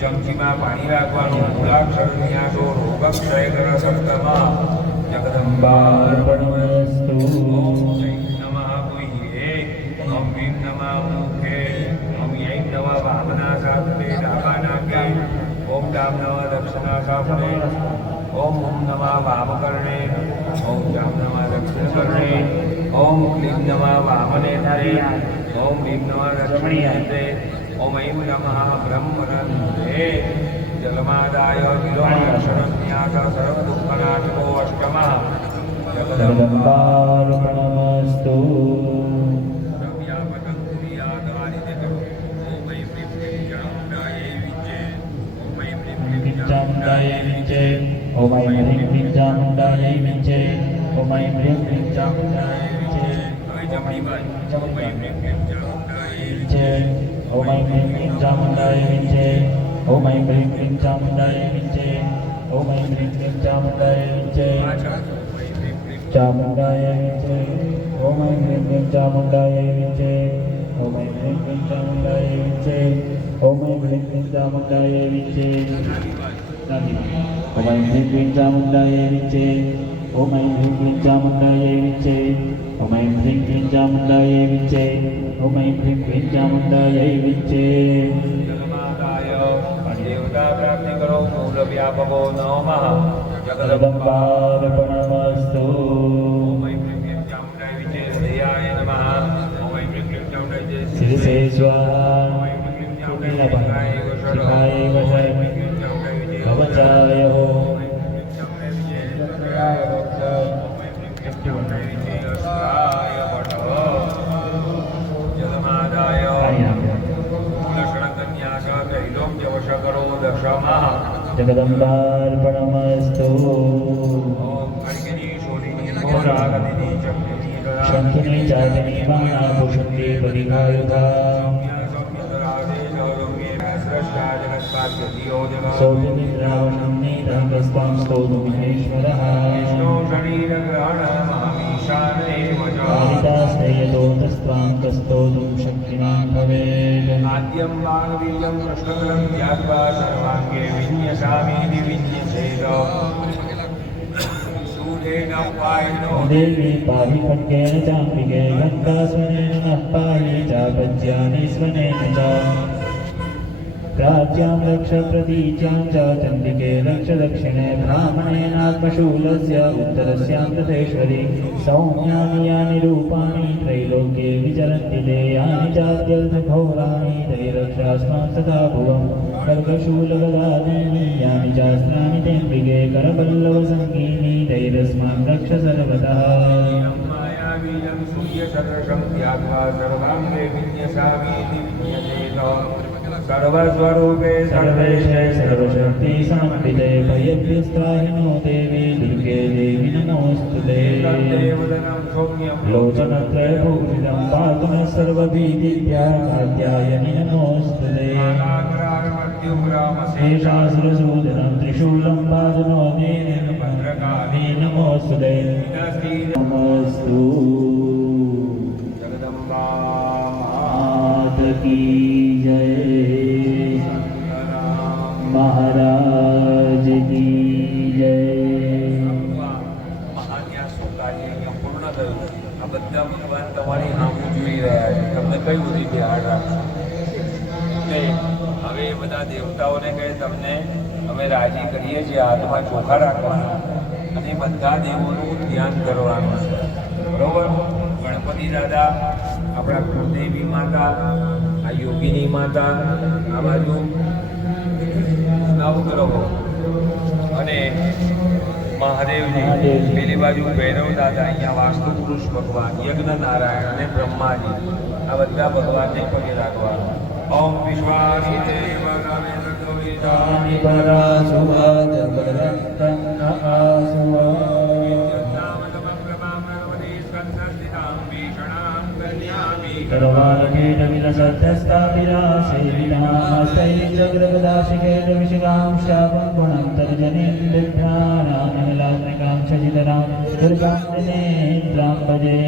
ચમચીમાં પાણી રાખવાનું. મૂળાક્ષર ન્યાસો રોગક્ષય કર સપ્તમા જગદંબા અર્પણમસ્તુ. ઓમ જૈં નમઃ ગુહ્યે ઓમ ભીમ નમઃ મુખે ઓમ યૈં નમઃ વામનાસા जाम नमः दक्षिणासापुरे ओम नमः वामकर्णे ओम जाम नमः दक्षिणकर्णे ओम क्लीं नमः वामनेत्रे ओम ह्रीं नमः दक्षिणनेत्रे ओम ऐं नमः ब्रह्मरन्ध्रे जलमादाय विलोमाक्षरन्यास सर्वदुःखनाशको अष्टमः जगदम्बार्पणमस्तु चामुण्डायै विच्चे ओम ऐं ह्रीं क्लीं चामुण्डायै विच्चे ओम ऐं ह्रीं क्लीं चामुण्डायै विच्चे ओम ऐं ह्रीं क्लीं चामुण्डायै विच्चे ओम ऐं ह्रीं क्लीं चामुण्डायै विच्चे ओम ऐं ह्रीं क्लीं चामुण्डायै विच्चे चामुण्डायै विच्चे ओम ऐं ह्रीं क्लीं चामुण्डायै विच्चे ओम ऐं ह्रीं क्लीं चामुण्डायै विच्चे ओम ऐं ह्रीं क्लीं चामुण्डायै विच्चे ओम ऐं ह्रीं क्लीं चामुण्डायै विच्चे ओम ऐं ह्रीं क्लीं चामुण्डायै विच्चे ओम ऐं ह्रीं क्लीं चामुण्डायै विच्चे ओम ऐं ह्रीं क्लीं चामुण्डायै विच्चे देवता प्राप्ति करो मूल व्यापको नमः जगदम्बार्पणमस्तु ओम ऐं ह्रीं क्लीं चामुण्डाय विच्चे हृदयाय नमः ओम ऐं ह्रीं क्लीं चामुण्डाय विच्चे शिरसे स्वाहा ओम ऐं ह्रीं क्लीं चामुण्डाय विच्चे शिखाय वशय कवचाय हो जगदम्बार्पणमस्तु शंखिनी चादिनी महापुरुषी परिघायुधा सौतिरावणं नीतहस्तां स्तोतुमिहेश्वरः कालिदासेयतोतस्त्वां कस्तोतुं शक्तिमान् भवेत् आद्यं वाग्बीजं कृष्णकरं ध्यात्वा सर्वाङ्गे विन्यसामीति विन्यसेद सूर्येण पायिनो देवी पाहि खड्गेन चाम्बिके घण्टास्वनेन नः पाहि चापज्यानि स्वनेन च प्राच्यां रक्ष प्रतीच्यां च चण्डिके रक्ष दक्षिणे ब्राह्मणेनात्मशूलस्य उत्तरस्यां तथेश्वरि सौम्यानि यानि रूपाणि त्रैलोक्ये विचरन्ति ते यानि चाद्यर्थघोराणि तैरक्षास्मां तथा भुवं खड्गशूलगदादीनि यानि चास्त्राणि तेऽम्बिके करपल्लवसङ्गीनि तैरस्मान् रक्ष सर्वतः मायावीजं सूर्यसदृशं ध्यात्वा सर्वाङ्गे विन्यसामीति विन्यसेद सर्वस्वरूपे सर्वेशे सर्वशक्ति समन्विते भयभ्यस्त्राहिनो देवी दुर्गे देवी नमोऽस्तुते लोचनत्रयभूषितं पातु नः सर्वभीतिभ्यः कात्यायनि नमोऽस्तुते शेषासुरसूदनं त्रिशूलं पातु नो देवी भद्रकाली नमोऽस्तुते नमोऽस्तु जगदम्बा माता की जय महाराज की जय મહાન્યાસનું કાર્ય અહીંયા પૂર્ણ થયું. આ બધા ભગવાન તમારી સામે જોઈ રહ્યા છે. તમને કઈ બધી ધ્યાન રાખશો એટલે હવે બધા દેવતાઓને કહે તમને અમે રાજી કરીએ છીએ હાથમાં ચોખા રાખવાના અને બધા દેવોનું ધ્યાન કરવાનું છે. બરોબર? ગણપતિ દાદા, આપણા કુળદેવી માતા, આ યોગીની માતા, આ બાજુ નવગ્રહો અને મહાદેવજી, પેલી બાજુ ભૈરવ દાદા, અહીંયા વાસ્તુ પુરુષ ભગવાન, યજ્ઞ નારાયણ અને બ્રહ્માજી, આ બધા ભગવાનને પગે રાખવાનું. ઓમ વિશ્વાસુદેવ तानि परासुवा जगदन्तन्न आसुवा सर्वालकेटविलसत्यस्ताभिरासेविनामस्तैर्जगदगदाशिकेटविशिखां शापं गुणं तर्जनीन्द्रभ्यानामिलात्मिकां शशिधरां दुर्गां नेत्रां भजे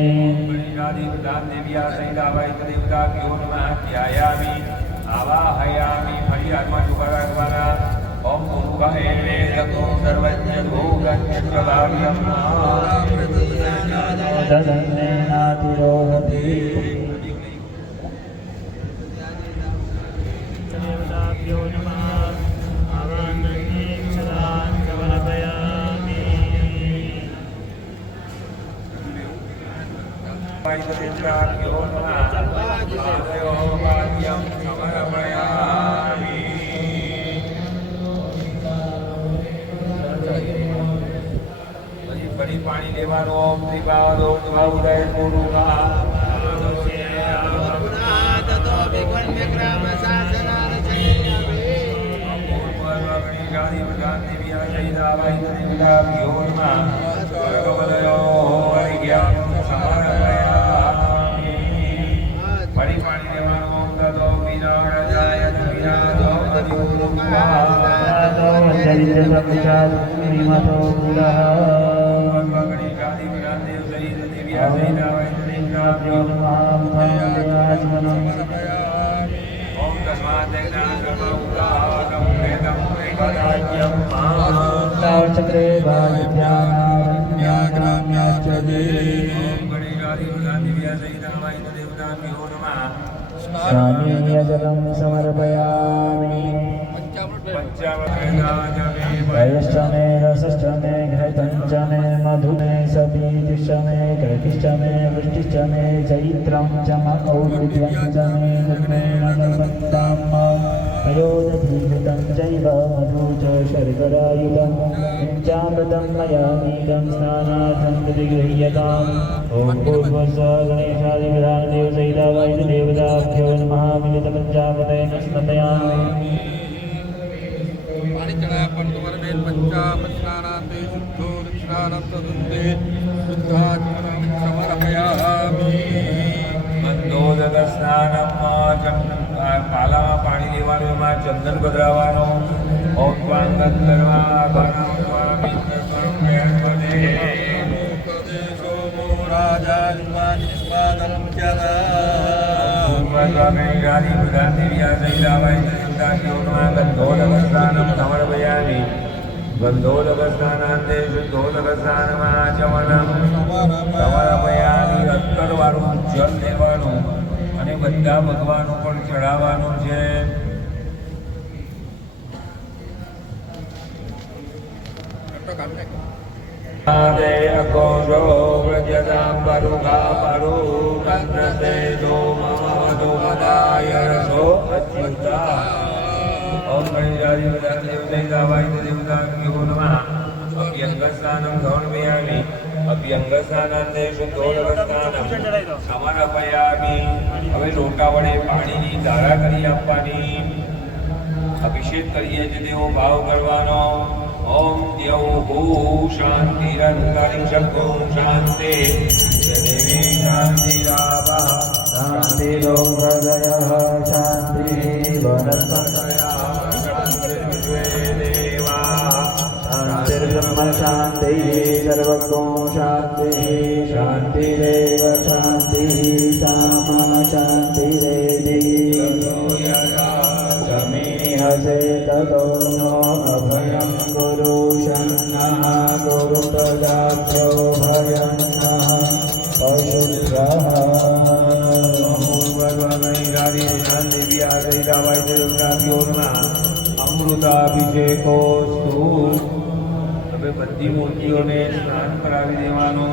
देव्यासैदावैतदेवताभ्यो नमः ध्यायामि आवाहयामि. फली आत्मा चुका રાખવાના. ओम भूर्भुवः वेदतो सर्वज्ञ भूगज्ञ प्रभाव्यं तदन्नेनातिरोहति देवताभ्यो नमः आवाहयामि દેવાનો ઓમ ત્રિપાદો ઉદય મુરુગા चक्रे जलम समर्पयामि वयश्च मे रसश्च मे घृतञ्च मे मधु मे सबीतिश्च मे कृतिश्च मे वृष्टिश्च मे चैत्रं च म और्विद्यं च मे निर्मेण गर्भन्तां अयोदधीकृतं चैव मधु च शर्करायुधं पञ्चामृतं मया नीतं स्नानार्थं प्रतिगृह्यताम् ॐ पूर्वस्व गणेशादिप्रधानदेव सहितावायुदेवताभ्यो नमः मिलितपञ्चामृतेन स्मृतयामि पंचामस्नानान्ते शुद्धो दक्षिणानन्तदन्ते शुद्धाचमनं समर्पयामि મંદોદક સ્નાનમાં પાલામાં પાણી લેવાનું એમાં ચંદન પધરાવાનું ઓમ સ્વાંગત કરવા સમર્પયામિ ગંધોદક સ્નાનાંતે શુદ્ધોદક સ્નાનમાચમનમ સમર્પયામિ અત્તરવાળું જલ લેવાનું અને બધા ભગવાનો પણ ચડાવવાનું છે. અઘોષો વ્રજતામ પરુખા પરુ કન્નતે જો મમવધુ મદાય રસો અચ્યુતા ઓમ ગણેશાય દેવ દેવાય દેવતાભ્યો નમઃ અભ્યંગસ્નાનમ ગૌણમયામિ અભ્યંગસ્નાનાંતે શુદ્ધોદકસ્નાનમ સમર્પયામિ. હવે લોટા વડે પાણીની ધારા કરી આપવાની. અભિષેક કરીએ છીએ તેવો ભાવ કરવાનો. ઓમ દ્યૌ શાંતિરંતરિ શબ્દો શાંતિ દેવી શાંતિરાપઃ शान्तिरो हृदयः शान्तिः वनस्पतयः शान्तिर्ब्रह्म शान्तिः सर्वगो शान्तिः शान्तिरेव शान्तिः सामा शान्तिरेधि समीहसे ततो नो अभयं गुरु शन्नः गुरुप्रदात्रो भयन्नः पशुग्रहः અમૃતાભિષેકોસ્તુ. હવે બધી મૂર્તિઓને સ્નાન કરાવી દેવાનું.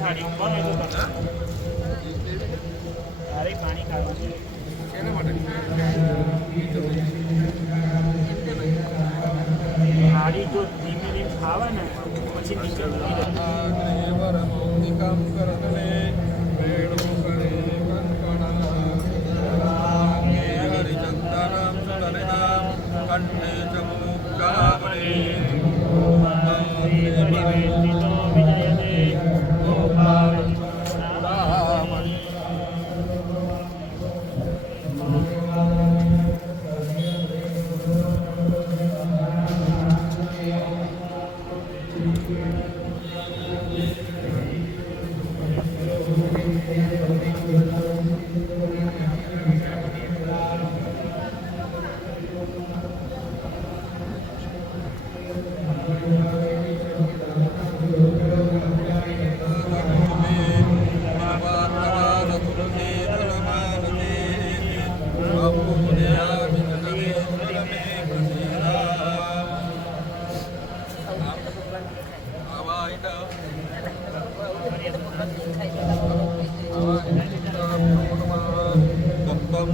થાળી કોણ એટલું કરશે? તારે પાણી ખાવાનું શેના માટે થાળી જો ધીમે ધીમે ખાવે ને પછી નીચે ઉતરી જાય. કામ કરતલે વેણુ કરે હરિચંદનમ સુલલિતામ કંઠે ચ મુક્તામણે પરિવેષ્ટિતો વિજયતે ગોપાલ રામણ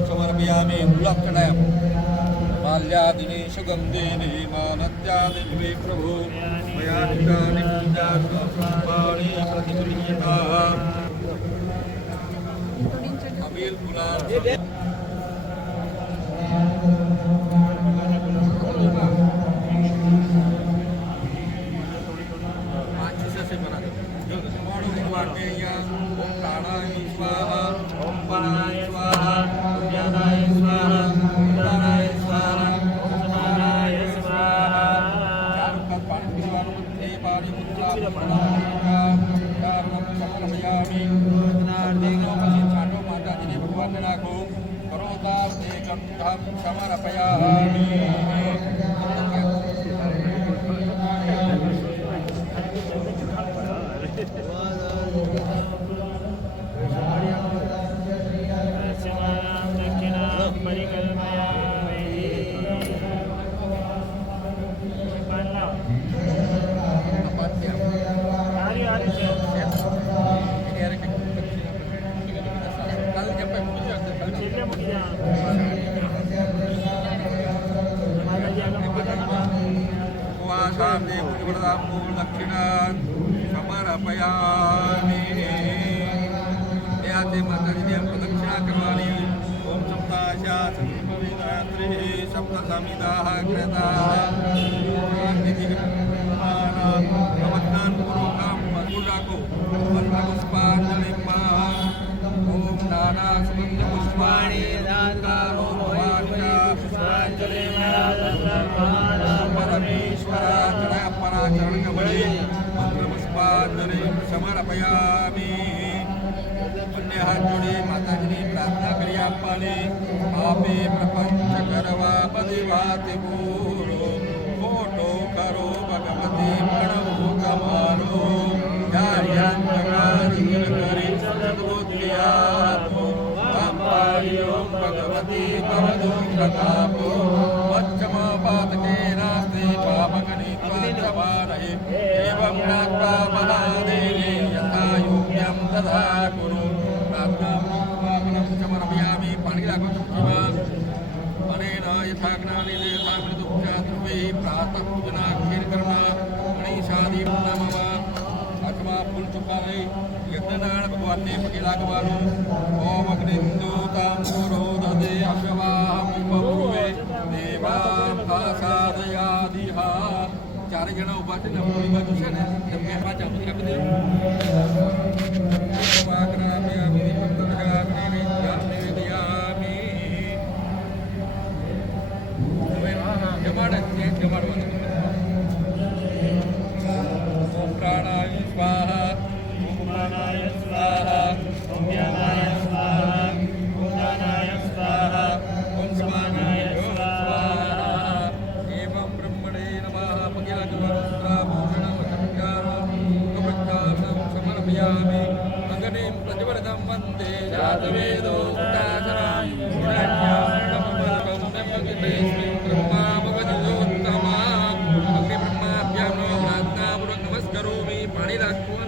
समर्पयामि गुलाबचनायां माल्यादिने सुगन्धेने मानत्यादिवे प्रभु मया नितानि पूजानि प्रतिगृह्यताम् अबील गुलाल से बना जो ओम प्राणाय स्वाहा ओम प्राणाय स्वाहा ज्ञानाय स्वाहा ज्ञानाय स्वाहा समानाय स्वाहा चारुकत पानी पिवानु ते पानी मुद्रा चारुकत समर्पयामि नार्दिनो पसी छाटो माता जी ने भगवान ने नाखो करोतार ते कंठम समर्पयामि Kuasane pujamu lakshinan samarapayami Yate mataji yang pradakshina karwani Om Saptasya Saptavidhatri Sapta Samidaha Kretaha Niti Mana Avatnan Purokam Madhuraku Madhaguspan Limah Om Nana Sumanya Puspani Dhantaro Bhavanka Puspanjali Mahadasarvana Parameshwara Jaya Paracharan Kamali Mantra Puspanjali Samarapayami બંને હાથ જોડી માતાજીની પ્રાર્થના કરી આપવાની આપે પ્રપંચ કરવા બધી વાત પૂરો ખોટો કરો ભગવતી પ્રણવો તમારો યાર્યંતકારી કરી સદબુદ્ધિ આપો અંબારી ઓમ ભગવતી ભવદુઃખ તાપો પચ્છમા પાતકે નાસ્તે પાપગની ત્વા રહે એવં જ્ઞાત્વા મહાદેવે યથા યોગ્યમ તથા કુરુ समर्पयामि पाणी लागो चुक्कीवा अनेन यथा ज्ञाने यथा मृदुपचातुर्वे प्रातः पूजना खीर करना गणेशादि नमः अथवा फूल चुकाले यज्ञनारायण भगवान ने पगे लागवानो ओम अग्निन्दूतां पुरोदते अश्वाहं बभूवे देवा भासादयादिहा चार जणा उभा છે ને પૂરી બાજુ છે ને તમે પાછા આપી દે વાકરામ્યામિ વિપત્તગામિની જ્ઞાનેદયામિ જમાડે છે જમાડવાનું ઓમ પ્રાણાય સ્વાહા ઓમ પ્રાણાય સ્વાહા ઓમ જ્ઞાનાય સ્વાહા ઓમ જ્ઞાનાય સ્વાહા ઓમ સમાનાય સ્વાહા એવં બ્રહ્મણે નમઃ પગિલાજવરુદ્રાભૂષણં ચમત્કારં કવચાસં સમર્પયામિ अग्निं प्रज्वलितं वन्दे जातवेदो सुताचरां हिरण्यार्णवमलकं ब्रह्मगिरेस्मिं ब्रह्मा भवतिजोत्तमा अग्निब्रह्माभ्यां नमो प्रार्थनापूर्वक नमस्करोमि पाणी राखवा